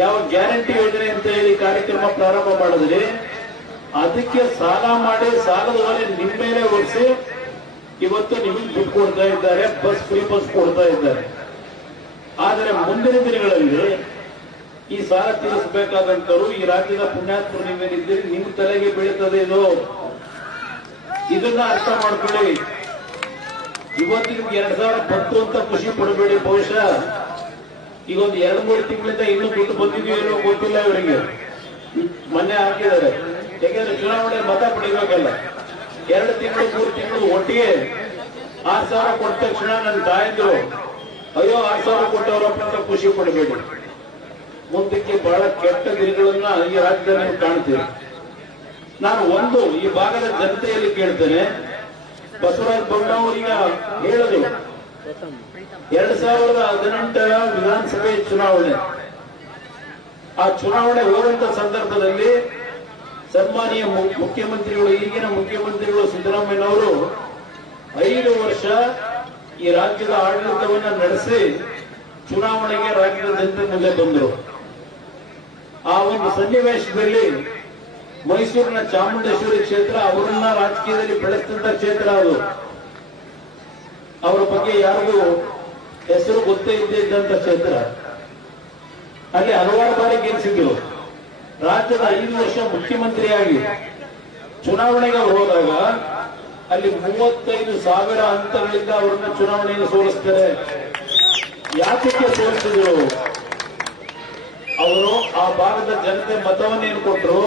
ಯಾವ ಗ್ಯಾರಂಟಿ ಯೋಜನೆ ಅಂತ ಹೇಳಿ ಕಾರ್ಯಕ್ರಮ ಪ್ರಾರಂಭ ಮಾಡಿದ್ರೆ ಅದಕ್ಕೆ ಸಾಲ ಮಾಡಿ ಸಾಲದ ಹೊರೆ ನಿಮ್ಮ ಮೇಲೆ ಹೊರಿಸಿ ಇವತ್ತು ನಿಮಗೆ ದುಡ್ಡು ಕೊಡ್ತಾ ಇದ್ದಾರೆ, ಫ್ರೀ ಬಸ್ ಕೊಡ್ತಾ ಇದ್ದಾರೆ. ಆದರೆ ಮುಂದಿನ ದಿನಗಳಲ್ಲಿ ಈ ಸಾಲ ತೀರಿಸಬೇಕಾದಂತರು ಈ ರಾಜ್ಯದ ಪುಣ್ಯಾತ್ಮರು ನೀವೇನಿದ್ದೀರಿ, ನಿಮ್ಮ ತಲೆಗೆ ಬೀಳುತ್ತದೆ ಇದು. ಇದನ್ನ ಅರ್ಥ ಮಾಡ್ಕೊಳ್ಳಿ. ಇವತ್ತಿಗೆ 2010 ಅಂತ ಖುಷಿ ಪಡಬೇಡಿ. ಬಹುಶಃ ಈಗ ಒಂದು 2-3 ತಿಂಗಳಿಂದ ಇನ್ನೂ ದುಡ್ಡು ಬಂದಿದೆಯೋ ಏನೋ ಗೊತ್ತಿಲ್ಲ ಇವರಿಗೆ. ಮೊನ್ನೆ ಹಾಕಿದ್ದಾರೆ. ಯಾಕೆಂದ್ರೆ ಚುನಾವಣೆ ಮತ ಪಡಿಬೇಕಲ್ಲ. 2 ತಿಂಗಳು 3 ತಿಂಗಳು ಒಟ್ಟಿಗೆ 6,000 ಕೊಟ್ಟ ತಕ್ಷಣ ನನ್ನ ತಾಯಂದ್ರು ಅಯ್ಯೋ 6,000 ಕೊಟ್ಟವರಪ್ಪ ಅಂತ ಖುಷಿ ಪಡಬೇಡಿ. ಮುಂದಕ್ಕೆ ಬಹಳ ಕೆಟ್ಟ ದಿನಗಳನ್ನ ಈ ರಾಜ್ಯದಲ್ಲಿ ನೀವು ಕಾಣ್ತೀವಿ. ನಾನು ಈ ಭಾಗದ ಜನತೆಯಲ್ಲಿ ಕೇಳ್ತೇನೆ. ಬಸವರಾಜ ಬೊಮ್ಮಾಯಿಯವರೀಗ ಹೇಳಿದ್ರು 2018 ವಿಧಾನಸಭೆ ಚುನಾವಣೆ, ಆ ಚುನಾವಣೆ ಹೋದಂತ ಸಂದರ್ಭದಲ್ಲಿ ಸನ್ಮಾನೀಯ ಮುಖ್ಯಮಂತ್ರಿಗಳು, ಈಗಿನ ಮುಖ್ಯಮಂತ್ರಿಗಳು ಸಿದ್ದರಾಮಯ್ಯನವರು 5 ವರ್ಷ ಈ ರಾಜ್ಯದ ಆಡಳಿತವನ್ನ ನಡೆಸಿ ಚುನಾವಣೆಗೆ ರಾಜ್ಯದ ಜನತೆ ಮುಂದೆ ಬಂದರು. ಆ ಒಂದು ಸನ್ನಿವೇಶದಲ್ಲಿ ಮೈಸೂರಿನ ಚಾಮುಂಡೇಶ್ವರಿ ಕ್ಷೇತ್ರ ಅವರನ್ನ ರಾಜಕೀಯದಲ್ಲಿ ಬೆಳೆಸಿದಂತ ಕ್ಷೇತ್ರ. ಅದು ಅವರ ಬಗ್ಗೆ ಯಾರಿಗೂ ಹೆಸರು ಗೊತ್ತೇ ಇದ್ದಂತ ಕ್ಷೇತ್ರ. ಅಲ್ಲಿ ಹಲವಾರು ಬಾರಿ ಗೆಲ್ಲಿಸಿದ್ರು. ರಾಜ್ಯದ 5 ವರ್ಷ ಮುಖ್ಯಮಂತ್ರಿಯಾಗಿ ಚುನಾವಣೆಗೆ ಹೋದಾಗ ಅಲ್ಲಿ 35,000 ಹಂತಗಳಿಂದ ಅವರನ್ನ ಚುನಾವಣೆಯನ್ನು ಸೋಲಿಸ್ತಾರೆ. ಯಾತಕ್ಕೆ ಸೋಲಿಸಿದ್ರು? ಅವರು ಆ ಭಾಗದ ಜನತೆ ಮತವನ್ನೇನು ಕೊಟ್ಟರು,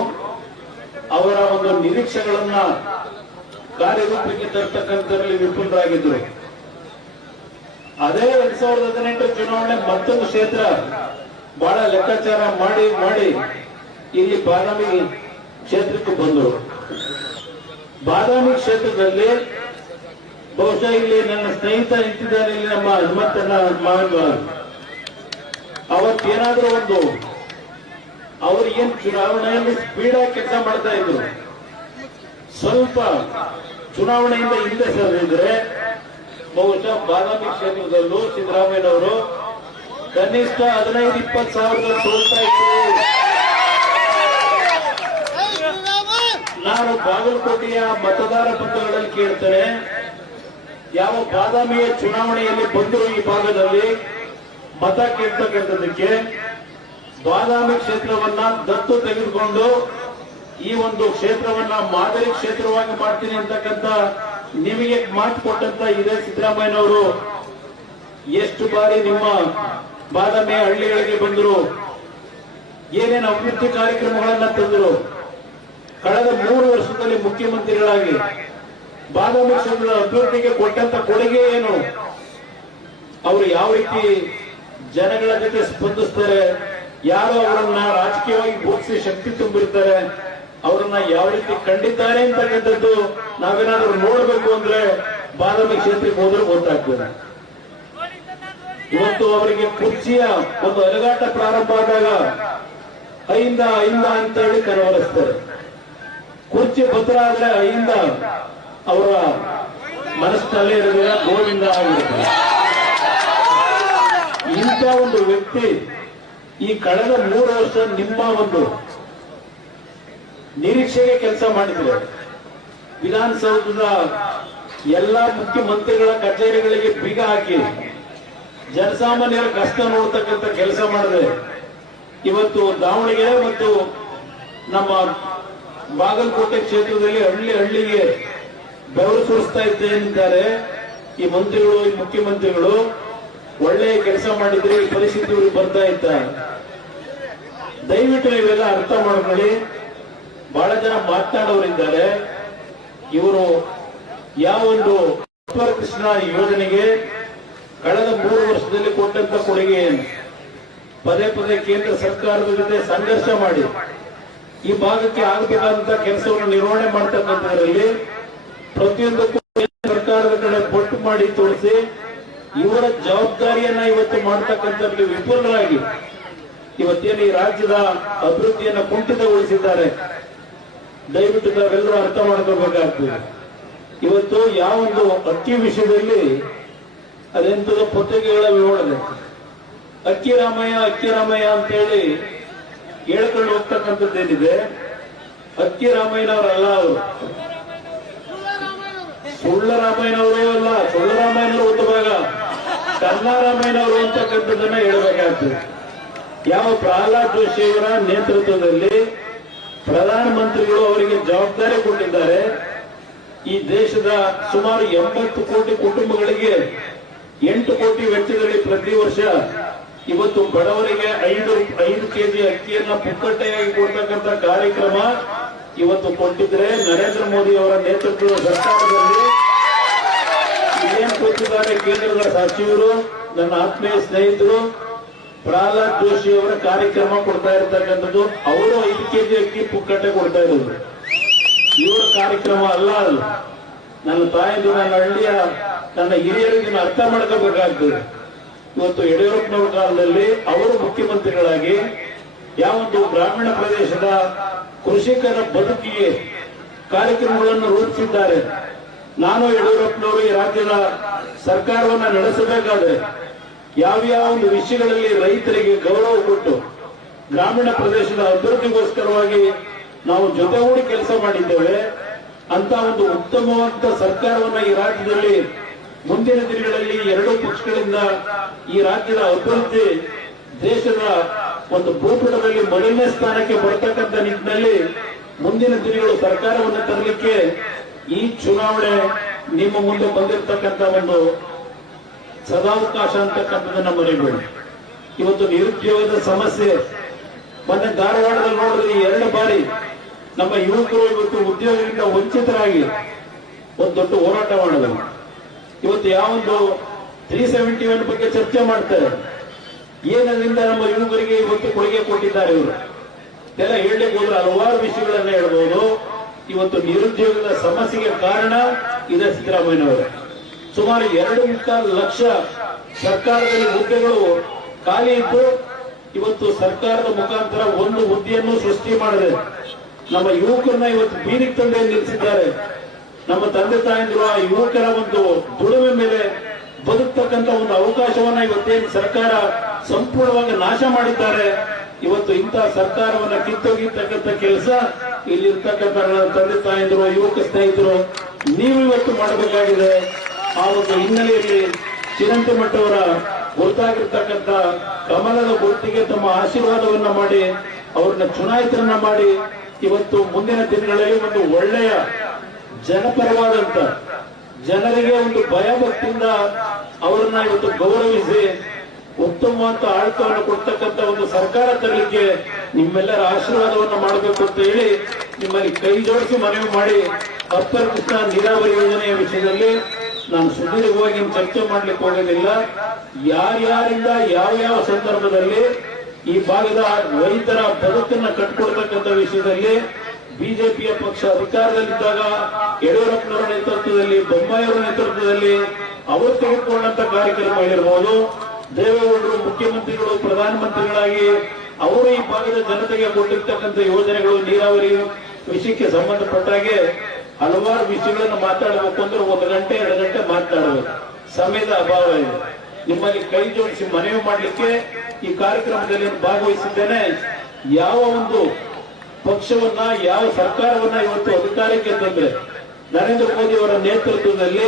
ಅವರ ಒಂದು ನಿರೀಕ್ಷೆಗಳನ್ನ ಕಾರ್ಯರೂಪಕ್ಕೆ ತರ್ತಕ್ಕಂಥದ್ರಲ್ಲಿ ವಿಫಲರಾಗಿದ್ರು. ಅದೇ 2018 ಚುನಾವಣೆ ಮತ್ತೊಂದು ಕ್ಷೇತ್ರ ಬಹಳ ಲೆಕ್ಕಾಚಾರ ಮಾಡಿ ಇಲ್ಲಿ ಬಾದಾಮಿ ಕ್ಷೇತ್ರಕ್ಕೆ ಬಂದರು. ಬಾದಾಮಿ ಕ್ಷೇತ್ರದಲ್ಲಿ ಬಹುಶಃ ಇಲ್ಲಿ ನನ್ನ ಸ್ನೇಹಿತ ನಿಂತಿದ್ದಾರೆ, ಇಲ್ಲಿ ನಮ್ಮ ಹನುಮಂತಣ್ಣ ಮಾವನ್. ಅವತ್ತೇನಾದ್ರೂ ಅವ್ರಿಗೇನು ಚುನಾವಣೆಯಲ್ಲಿ ಸ್ಪೀಡಾಗಿ ಕೆಲಸ ಮಾಡ್ತಾ ಇದ್ರು, ಸ್ವಲ್ಪ ಚುನಾವಣೆಯಿಂದ ಹಿಂದೆ ಸರಿದ್ರೆ ಬಹುಶಃ ಬಾದಾಮಿ ಕ್ಷೇತ್ರದಲ್ಲೂ ಸಿದ್ದರಾಮಯ್ಯನವರು ಕನಿಷ್ಠ 15-20 ಸಾವಿರ ಸೋಲ್ತಾ ಇದ್ರು. ನಾನು ಬಾಗಲಕೋಟೆಯ ಮತದಾರ ಪತ್ರಗಳಲ್ಲಿ ಕೇಳ್ತೇನೆ, ಯಾವ ಬಾದಾಮಿಯ ಚುನಾವಣೆಯಲ್ಲಿ ಬಂದರು ಈ ಭಾಗದಲ್ಲಿ ಮತ ಕೇಳ್ತಕ್ಕಂಥದಕ್ಕೆ, ಬಾದಾಮಿ ಕ್ಷೇತ್ರವನ್ನ ದತ್ತು ತೆಗೆದುಕೊಂಡು ಈ ಒಂದು ಕ್ಷೇತ್ರವನ್ನ ಮಾದರಿ ಕ್ಷೇತ್ರವಾಗಿ ಮಾಡ್ತೀನಿ ಅಂತಕ್ಕಂಥ ನಿಮಗೆ ಮಾತು ಕೊಟ್ಟಂತ ಇದೇ ಸಿದ್ದರಾಮಯ್ಯನವರು ಎಷ್ಟು ಬಾರಿ ನಿಮ್ಮ ಬಾದಾಮಿಯ ಹಳ್ಳಿಗಳಿಗೆ ಬಂದರು, ಏನೇನು ಅಭಿವೃದ್ಧಿ ಕಾರ್ಯಕ್ರಮಗಳನ್ನ ತಂದರು. ಕಳೆದ 3 ವರ್ಷದಲ್ಲಿ ಮುಖ್ಯಮಂತ್ರಿಗಳಾಗಿ ಬಾದಾಮಿ ಕ್ಷೇತ್ರದ ಅಭಿವೃದ್ಧಿಗೆ ಕೊಟ್ಟಂತ ಕೊಡುಗೆ ಏನು, ಅವರು ಯಾವ ರೀತಿ ಜನಗಳ ಜೊತೆ ಸ್ಪಂದಿಸ್ತಾರೆ, ಯಾರು ಅವರನ್ನ ರಾಜಕೀಯವಾಗಿ ಬೋಧಿಸಿ ಶಕ್ತಿ ತುಂಬಿರ್ತಾರೆ, ಅವರನ್ನ ಯಾವ ರೀತಿ ಕಂಡಿದ್ದಾರೆ ಅಂತಕ್ಕಂಥದ್ದು ನಾವೇನಾದ್ರೂ ನೋಡಬೇಕು ಅಂದ್ರೆ ಬಾದಾಮಿ ಕ್ಷೇತ್ರಕ್ಕೆ ಹೋದ್ರೆ ಗೊತ್ತಾಗ್ತದೆ. ಇವತ್ತು ಅವರಿಗೆ ಕುರ್ಚಿಯ ಒಂದು ಅಲಗಾಟ ಪ್ರಾರಂಭ ಆದಾಗ ಐಂದ ಅಂತ ಹೇಳಿ ಕನವರಿಸ್ತಾರೆ. ಕುರ್ಚಿ ಭದ್ರ ಆದ್ರೆ ಐಂದ ಅವರ ಮನಸ್ಸಿನಲ್ಲೇ ಇರೋದಿಲ್ಲ, ಗೋವಿಂದ ಆಗಿರ್ತಾರೆ. ಇಂಥ ಒಂದು ವ್ಯಕ್ತಿ ಈ ಕಳೆದ 3 ವರ್ಷ ನಿಮ್ಮ ಒಂದು ನಿರೀಕ್ಷೆಗೆ ಕೆಲಸ ಮಾಡಿದ್ರೆ, ವಿಧಾನಸೌಧದ ಎಲ್ಲಾ ಮುಖ್ಯಮಂತ್ರಿಗಳ ಕಚೇರಿಗಳಿಗೆ ಬೀಗ ಹಾಕಿ ಜನಸಾಮಾನ್ಯರ ಕಷ್ಟ ನೋಡ್ತಕ್ಕಂಥ ಕೆಲಸ ಮಾಡಿದ್ರೆ, ಇವತ್ತು ದಾವಣಗೆರೆ ಮತ್ತು ನಮ್ಮ ಬಾಗಲಕೋಟೆ ಕ್ಷೇತ್ರದಲ್ಲಿ ಹಳ್ಳಿಗೆ ಬೆವರು ಸುರಿಸ್ತಾ ಇದ್ದಾರೆ ಈ ಮಂತ್ರಿಗಳು, ಈ ಮುಖ್ಯಮಂತ್ರಿಗಳು. ಒಳ್ಳೆಯ ಕೆಲಸ ಮಾಡಿದ್ರೆ ಈ ಪರಿಸ್ಥಿತಿ ಇವ್ರಿಗೆ ಬರ್ತಾ ಇತ್ತ. ದಯವಿಟ್ಟು ನೀವೆಲ್ಲ ಅರ್ಥ ಮಾಡ್ಕೊಳ್ಳಿ. ಬಹಳ ಜನ ಮಾತನಾಡೋರಿದ್ದಾರೆ. ಇವರು ಯಾವೊಂದು ಕೃಷ್ಣ ಯೋಜನೆಗೆ ಕಳೆದ 3 ವರ್ಷದಲ್ಲಿ ಕೊಟ್ಟಂತ ಕೊಡುಗೆ ಏನು, ಪದೇ ಕೇಂದ್ರ ಸರ್ಕಾರದ ಜೊತೆ ಸಂಘರ್ಷ ಮಾಡಿ ಈ ಭಾಗಕ್ಕೆ ಆಗಬೇಕಾದಂತ ಕೆಲಸವನ್ನು ನಿರ್ವಹಣೆ ಮಾಡ್ತಕ್ಕಂಥದ್ರಲ್ಲಿ ಪ್ರತಿಯೊಂದಕ್ಕೂ ಸರ್ಕಾರದ ಕಡೆ ಬೊಟ್ಟು ಮಾಡಿ ತೋರಿಸಿ ಇವರ ಜವಾಬ್ದಾರಿಯನ್ನ ಇವತ್ತು ಮಾಡ್ತಕ್ಕಂಥದ್ದು ವಿಫಲರಾಗಿ ಇವತ್ತೇನು ಈ ರಾಜ್ಯದ ಅಭಿವೃದ್ಧಿಯನ್ನ ಕುಂಠಿತಗೊಳಿಸಿದ್ದಾರೆ. ದಯವಿಟ್ಟು ನಾವೆಲ್ಲರೂ ಅರ್ಥ ಮಾಡ್ಕೋಬೇಕಾಗ್ತದೆ. ಇವತ್ತು ಯಾವೊಂದು ಅಕ್ಕಿ ವಿಷಯದಲ್ಲಿ ಅದೆಂತದ ಪತ್ರಿಕೆಗಳ ವಿವರಣೆ, ಅಕ್ಕಿ ರಾಮಯ್ಯ ಅಂತ ಹೇಳಿ ಹೇಳ್ಕೊಂಡು ಹೋಗ್ತಕ್ಕಂಥದ್ದೇನಿದೆ, ಅಕ್ಕಿ ರಾಮಯ್ಯನವರಲ್ಲ, ಅವರು ಸುಳ್ಳರಾಮಯ್ಯನವರು ಅಲ್ಲ. ಸುಳ್ಳರಾಮಯ್ಯನವರು ಒಂದು ಭಾಗ, ಕರ್ನಾರಾಮಯ್ಯನವರು ಅಂತಕ್ಕಂಥದ್ದನ್ನ ಹೇಳಬೇಕಾಗ್ತದೆ. ಯಾವ ಪ್ರಹ್ಲಾದ್ ಜೋಶಿ ಅವರ ನೇತೃತ್ವದಲ್ಲಿ ಪ್ರಧಾನಮಂತ್ರಿಗಳು ಅವರಿಗೆ ಜವಾಬ್ದಾರಿ ಕೊಟ್ಟಿದ್ದಾರೆ. ಈ ದೇಶದ ಸುಮಾರು 80 ಕೋಟಿ ಕುಟುಂಬಗಳಿಗೆ 8 ಕೋಟಿ ವೆಚ್ಚದಲ್ಲಿ ಪ್ರತಿ ವರ್ಷ ಇವತ್ತು ಬಡವರಿಗೆ 5 ಕೆಜಿ ಅಕ್ಕಿಯನ್ನ ಪುಕ್ಕಟ್ಟೆಯಾಗಿ ಕೊಡ್ತಕ್ಕಂಥ ಕಾರ್ಯಕ್ರಮ ಇವತ್ತು ಕೊಟ್ಟಿದ್ರೆ ನರೇಂದ್ರ ಮೋದಿ ಅವರ ನೇತೃತ್ವದ ಸರ್ಕಾರದಲ್ಲಿ ಏನ್ ಕೊಟ್ಟಿದ್ದಾರೆ ಕೇಂದ್ರದ ಸಚಿವರು, ನನ್ನ ಆತ್ಮೀಯ ಸ್ನೇಹಿತರು ಪ್ರಹ್ಲಾದ್ ಜೋಶಿ ಅವರ ಕಾರ್ಯಕ್ರಮ ಕೊಡ್ತಾ ಇರ್ತಕ್ಕಂಥದ್ದು. ಅವರು 5 ಕೆಜಿ ಅಕ್ಕಿ ಪುಕ್ಕಟ್ಟೆ ಕೊಡ್ತಾ ಇರೋದು ಇವರ ಕಾರ್ಯಕ್ರಮ ಅಲ್ಲ. ಅದು ನನ್ನ ತಾಯಿದು, ನನ್ನ ಹಳ್ಳಿಯ ನನ್ನ ಹಿರಿಯರಿಗೆ ಅರ್ಥ ಮಾಡ್ಕೋಬೇಕಾಗ್ತದೆ. ಇವತ್ತು ಯಡಿಯೂರಪ್ಪನವರ ಕಾಲದಲ್ಲಿ ಅವರು ಮುಖ್ಯಮಂತ್ರಿಗಳಾಗಿ ಯಾವೊಂದು ಗ್ರಾಮೀಣ ಪ್ರದೇಶದ ಕೃಷಿಕರ ಬದುಕಿಗೆ ಕಾರ್ಯಕ್ರಮಗಳನ್ನು ರೂಪಿಸಿದ್ದಾರೆ. ನಾನು ಯಡಿಯೂರಪ್ಪನವರು ಈ ರಾಜ್ಯದ ಸರ್ಕಾರವನ್ನ ನಡೆಸಬೇಕಾದ್ರೆ ಯಾವ್ಯಾವ ಒಂದು ವಿಷಯಗಳಲ್ಲಿ ರೈತರಿಗೆ ಗೌರವ ಕೊಟ್ಟು ಗ್ರಾಮೀಣ ಪ್ರದೇಶದ ಅಭಿವೃದ್ಧಿಗೋಸ್ಕರವಾಗಿ ನಾವು ಜೊತೆಗೂಡಿ ಕೆಲಸ ಮಾಡಿದ್ದೇವೆ ಅಂತ ಒಂದು ಉತ್ತಮವಾದ ಸರ್ಕಾರವನ್ನ ಈ ರಾಜ್ಯದಲ್ಲಿ ಮುಂದಿನ ದಿನಗಳಲ್ಲಿ 2 ಪಕ್ಷಗಳಿಂದ ಈ ರಾಜ್ಯದ ಅಭಿವೃದ್ಧಿ ದೇಶದ ಒಂದು ಭೂಪಟದಲ್ಲಿ ಮೊದಲನೇ ಸ್ಥಾನಕ್ಕೆ ಬರತಕ್ಕಂಥ ನಿಟ್ಟಿನಲ್ಲಿ ಮುಂದಿನ ದಿನಗಳು ಸರ್ಕಾರವನ್ನು ತರಲಿಕ್ಕೆ ಈ ಚುನಾವಣೆ ನಿಮ್ಮ ಮುಂದೆ ಬಂದಿರತಕ್ಕಂಥ ಒಂದು ಸದಾವಕಾಶ ಅಂತಕ್ಕಂಥದ್ದನ್ನ ಮರಿಬೇಡಿ. ಇವತ್ತು ನಿರುದ್ಯೋಗದ ಸಮಸ್ಯೆ ಮೊನ್ನೆ ಧಾರವಾಡದಲ್ಲಿ ನೋಡಿದ್ರೆ 2 ಬಾರಿ ನಮ್ಮ ಯುವಕರು ಇವತ್ತು ಉದ್ಯೋಗದಿಂದ ವಂಚಿತರಾಗಿ ಒಂದು ದೊಡ್ಡ ಹೋರಾಟ ಮಾಡಿದರು. ಇವತ್ತು ಯಾವೊಂದು 371 ಬಗ್ಗೆ ಚರ್ಚೆ ಮಾಡ್ತಾರೆ. ಏನರಿಂದ ನಮ್ಮ ಯುವಕರಿಗೆ ಇವತ್ತು ಕೊಡುಗೆ ಕೊಟ್ಟಿದ್ದಾರೆ ಇವರು ಎಲ್ಲ ಹೇಳಲಿಕ್ಕೆ ಹೋದ್ರೆ ಹಲವಾರು ವಿಷಯಗಳನ್ನ ಹೇಳ್ಬೋದು. ಇವತ್ತು ನಿರುದ್ಯೋಗದ ಸಮಸ್ಯೆಗೆ ಕಾರಣ ಇದೆ ಸಿದ್ದರಾಮಯ್ಯನವರು. ಸುಮಾರು 2.25 ಲಕ್ಷ ಸರ್ಕಾರದಲ್ಲಿ ಹುದ್ದೆಗಳು ಖಾಲಿ ಇದ್ದು ಇವತ್ತು ಸರ್ಕಾರದ ಮುಖಾಂತರ ಒಂದು ಹುದ್ದೆಯನ್ನು ಸೃಷ್ಟಿ ಮಾಡಿದೆ. ನಮ್ಮ ಯುವಕರನ್ನ ಇವತ್ತು ಬೀದಿಗೆ ತಂದೆ ನಿಲ್ಲಿಸಿದ್ದಾರೆ. ನಮ್ಮ ತಂದೆ ತಾಯಂದಿರು ಆ ಯುವಕರ ಒಂದು ದುಡಿಮೆ ಮೇಲೆ ಬದುಕ್ತಕ್ಕಂಥ ಒಂದು ಅವಕಾಶವನ್ನ ಇವತ್ತೇನು ಸರ್ಕಾರ ಸಂಪೂರ್ಣವಾಗಿ ನಾಶ ಮಾಡಿದ್ದಾರೆ. ಇವತ್ತು ಇಂತಹ ಸರ್ಕಾರವನ್ನ ಕಿತ್ತೊಗಿರ್ತಕ್ಕಂಥ ಕೆಲಸ ಇಲ್ಲಿರ್ತಕ್ಕಂಥ ತಂದೆ ತಾಯಂದಿರು, ಯುವಕ ಸ್ನೇಹಿತರು ನೀವು ಇವತ್ತು ಮಾಡಬೇಕಾಗಿದೆ. ಆ ಒಂದು ಹಿನ್ನೆಲೆಯಲ್ಲಿ ಚಿರಂತಿಮಠ ಅವರ ಗುರುತಾಗಿರ್ತಕ್ಕಂಥ ಕಮಲದ ಗುರುತಿಗೆ ತಮ್ಮ ಆಶೀರ್ವಾದವನ್ನ ಮಾಡಿ ಅವ್ರನ್ನ ಚುನಾಯಿತರನ್ನ ಮಾಡಿ ಇವತ್ತು ಮುಂದಿನ ದಿನಗಳಲ್ಲಿ ಒಂದು ಒಳ್ಳೆಯ ಜನಪರವಾದಂತ ಜನರಿಗೆ ಒಂದು ಭಯಭಕ್ತಿಯಿಂದ ಅವರನ್ನ ಇವತ್ತು ಗೌರವಿಸಿ ಉತ್ತಮವಾದ ಆಡಳಿತವನ್ನು ಕೊಡ್ತಕ್ಕಂಥ ಒಂದು ಸರ್ಕಾರ ತರಲಿಕ್ಕೆ ನಿಮ್ಮೆಲ್ಲರ ಆಶೀರ್ವಾದವನ್ನು ಮಾಡಬೇಕು ಅಂತ ಹೇಳಿ ನಿಮ್ಮಲ್ಲಿ ಕೈ ಜೋಡಿಸಿ ಮನವಿ ಮಾಡಿ ಅಪ್ಪರ್ ಕೃಷ್ಣ ನೀರಾವರಿ ಯೋಜನೆಯ ವಿಷಯದಲ್ಲಿ ನಾನು ಸುದೀರ್ಘವಾಗಿ ಚರ್ಚೆ ಮಾಡ್ಲಿಕ್ಕೆ ಹೋಗೋದಿಲ್ಲ. ಯಾರ್ಯಾರಿಂದ ಯಾವ ಸಂದರ್ಭದಲ್ಲಿ ಈ ಭಾಗದ ರೈತರ ಬದುಕನ್ನ ಕಟ್ಕೊಡ್ತಕ್ಕಂಥ ವಿಷಯದಲ್ಲಿ ಬಿಜೆಪಿಯ ಪಕ್ಷ ಅಧಿಕಾರದಲ್ಲಿದ್ದಾಗ ಯಡಿಯೂರಪ್ಪನವರ ನೇತೃತ್ವದಲ್ಲಿ, ಬೊಮ್ಮಾಯಿಯವರ ನೇತೃತ್ವದಲ್ಲಿ ಅವರು ತೆಗೆದುಕೊಂಡಂತ ಕಾರ್ಯಕ್ರಮಗಳಿರ್ಬೋದು, ದೇವೇಗೌಡರು ಮುಖ್ಯಮಂತ್ರಿಗಳು ಪ್ರಧಾನಮಂತ್ರಿಗಳಾಗಿ ಅವರು ಈ ಭಾಗದ ಜನತೆಗೆ ಕೊಟ್ಟಿರ್ತಕ್ಕಂಥ ಯೋಜನೆಗಳು, ನೀರಾವರಿ ವಿಷಯಕ್ಕೆ ಸಂಬಂಧಪಟ್ಟಾಗೆ ಹಲವಾರು ವಿಷಯಗಳನ್ನು ಮಾತಾಡಬೇಕು ಅಂದ್ರೆ 1 ಗಂಟೆ 2 ಗಂಟೆ ಮಾತನಾಡಬೇಕು. ಸಮಯದ ಅಭಾವ ಇದೆ. ನಿಮ್ಮಲ್ಲಿ ಕೈ ಜೋಡಿಸಿ ಮನವಿ ಮಾಡಲಿಕ್ಕೆ ಈ ಕಾರ್ಯಕ್ರಮದಲ್ಲಿ ಭಾಗವಹಿಸಿದ್ದೇನೆ. ಯಾವ ಒಂದು ಪಕ್ಷವನ್ನ, ಯಾವ ಸರ್ಕಾರವನ್ನ ಇವತ್ತು ಅಧಿಕಾರಕ್ಕೆ ತಂದ್ರೆ ನರೇಂದ್ರ ಮೋದಿ ಅವರ ನೇತೃತ್ವದಲ್ಲಿ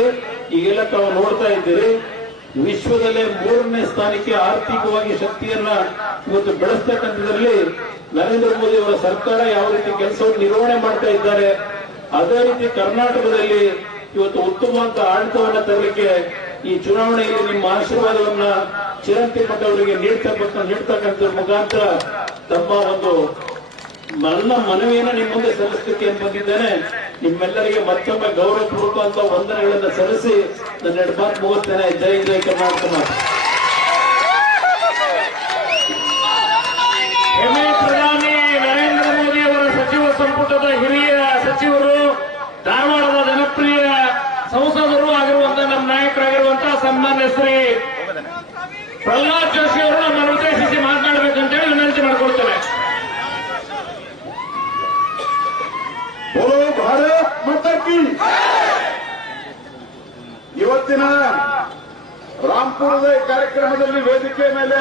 ಈಗೆಲ್ಲ ತಾವು ನೋಡ್ತಾ ಇದ್ದೀರಿ, ವಿಶ್ವದಲ್ಲೇ 3ನೇ ಸ್ಥಾನಕ್ಕೆ ಆರ್ಥಿಕವಾಗಿ ಶಕ್ತಿಯನ್ನ ಇವತ್ತು ಬೆಳೆಸ್ತಕ್ಕಂಥದ್ರಲ್ಲಿ ನರೇಂದ್ರ ಮೋದಿ ಅವರ ಸರ್ಕಾರ ಯಾವ ರೀತಿ ಕೆಲಸವನ್ನು ನಿರ್ವಹಣೆ ಮಾಡ್ತಾ ಇದ್ದಾರೆ, ಅದೇ ರೀತಿ ಕರ್ನಾಟಕದಲ್ಲಿ ಇವತ್ತು ಉತ್ತಮವಾದ ಆಡಳಿತವನ್ನ ತರಲಿಕ್ಕೆ ಈ ಚುನಾವಣೆಯಲ್ಲಿ ನಿಮ್ಮ ಆಶೀರ್ವಾದವನ್ನ ಚಿರಂತಿಮಠ ಅವರಿಗೆ ನೀಡ್ತಕ್ಕಂಥ ಮುಖಾಂತರ ತಮ್ಮ ಒಂದು ನನ್ನ ಮನವಿಯನ್ನು ನಿಮ್ಮ ಮುಂದೆ ಸಲ್ಲಿಸಲಿಕ್ಕೆ ಬಂದಿದ್ದೇನೆ. ನಿಮ್ಮೆಲ್ಲರಿಗೆ ಮತ್ತೊಮ್ಮೆ ಗೌರವಪೂರ್ವಕ ವಂದನೆಗಳನ್ನು ಸಲ್ಲಿಸಿ ನನ್ನ 2 ಮಾತು ಮುಗಿಸ್ತೇನೆ. ಜೈ ಜೈ ಕರ್ನಾಟಕ ಮಾತು. ಪ್ರಧಾನಿ ನರೇಂದ್ರ ಮೋದಿ ಅವರ ಸಚಿವ ಸಂಪುಟದ ಹಿರಿಯ ಸಚಿವರು, ಧಾರವಾಡದ ಜನಪ್ರಿಯ ಸಂಸದರು ಆಗಿರುವಂತಹ ನಮ್ಮ ನಾಯಕರಾಗಿರುವಂತಹ ಸನ್ಮಾನ್ಯ ಶ್ರೀ ಪ್ರಹ್ಲಾದ್ ಜೋಶಿ ಅವರು ನಮ್ಮನ್ನು ಉದ್ದೇಶಿಸಿ ಮಾತನಾಡಬೇಕಂತೇಳಿ ವಿನಂತಿ ಮಾಡಿಕೊಳ್ತೇನೆ. ಬೋಲೋ ಭಾರತ್ ಮಾತಾ ಕಿ. ಇವತ್ತಿನ ರಾಂಪುರದ ಕಾರ್ಯಕ್ರಮದಲ್ಲಿ ವೇದಿಕೆ ಮೇಲೆ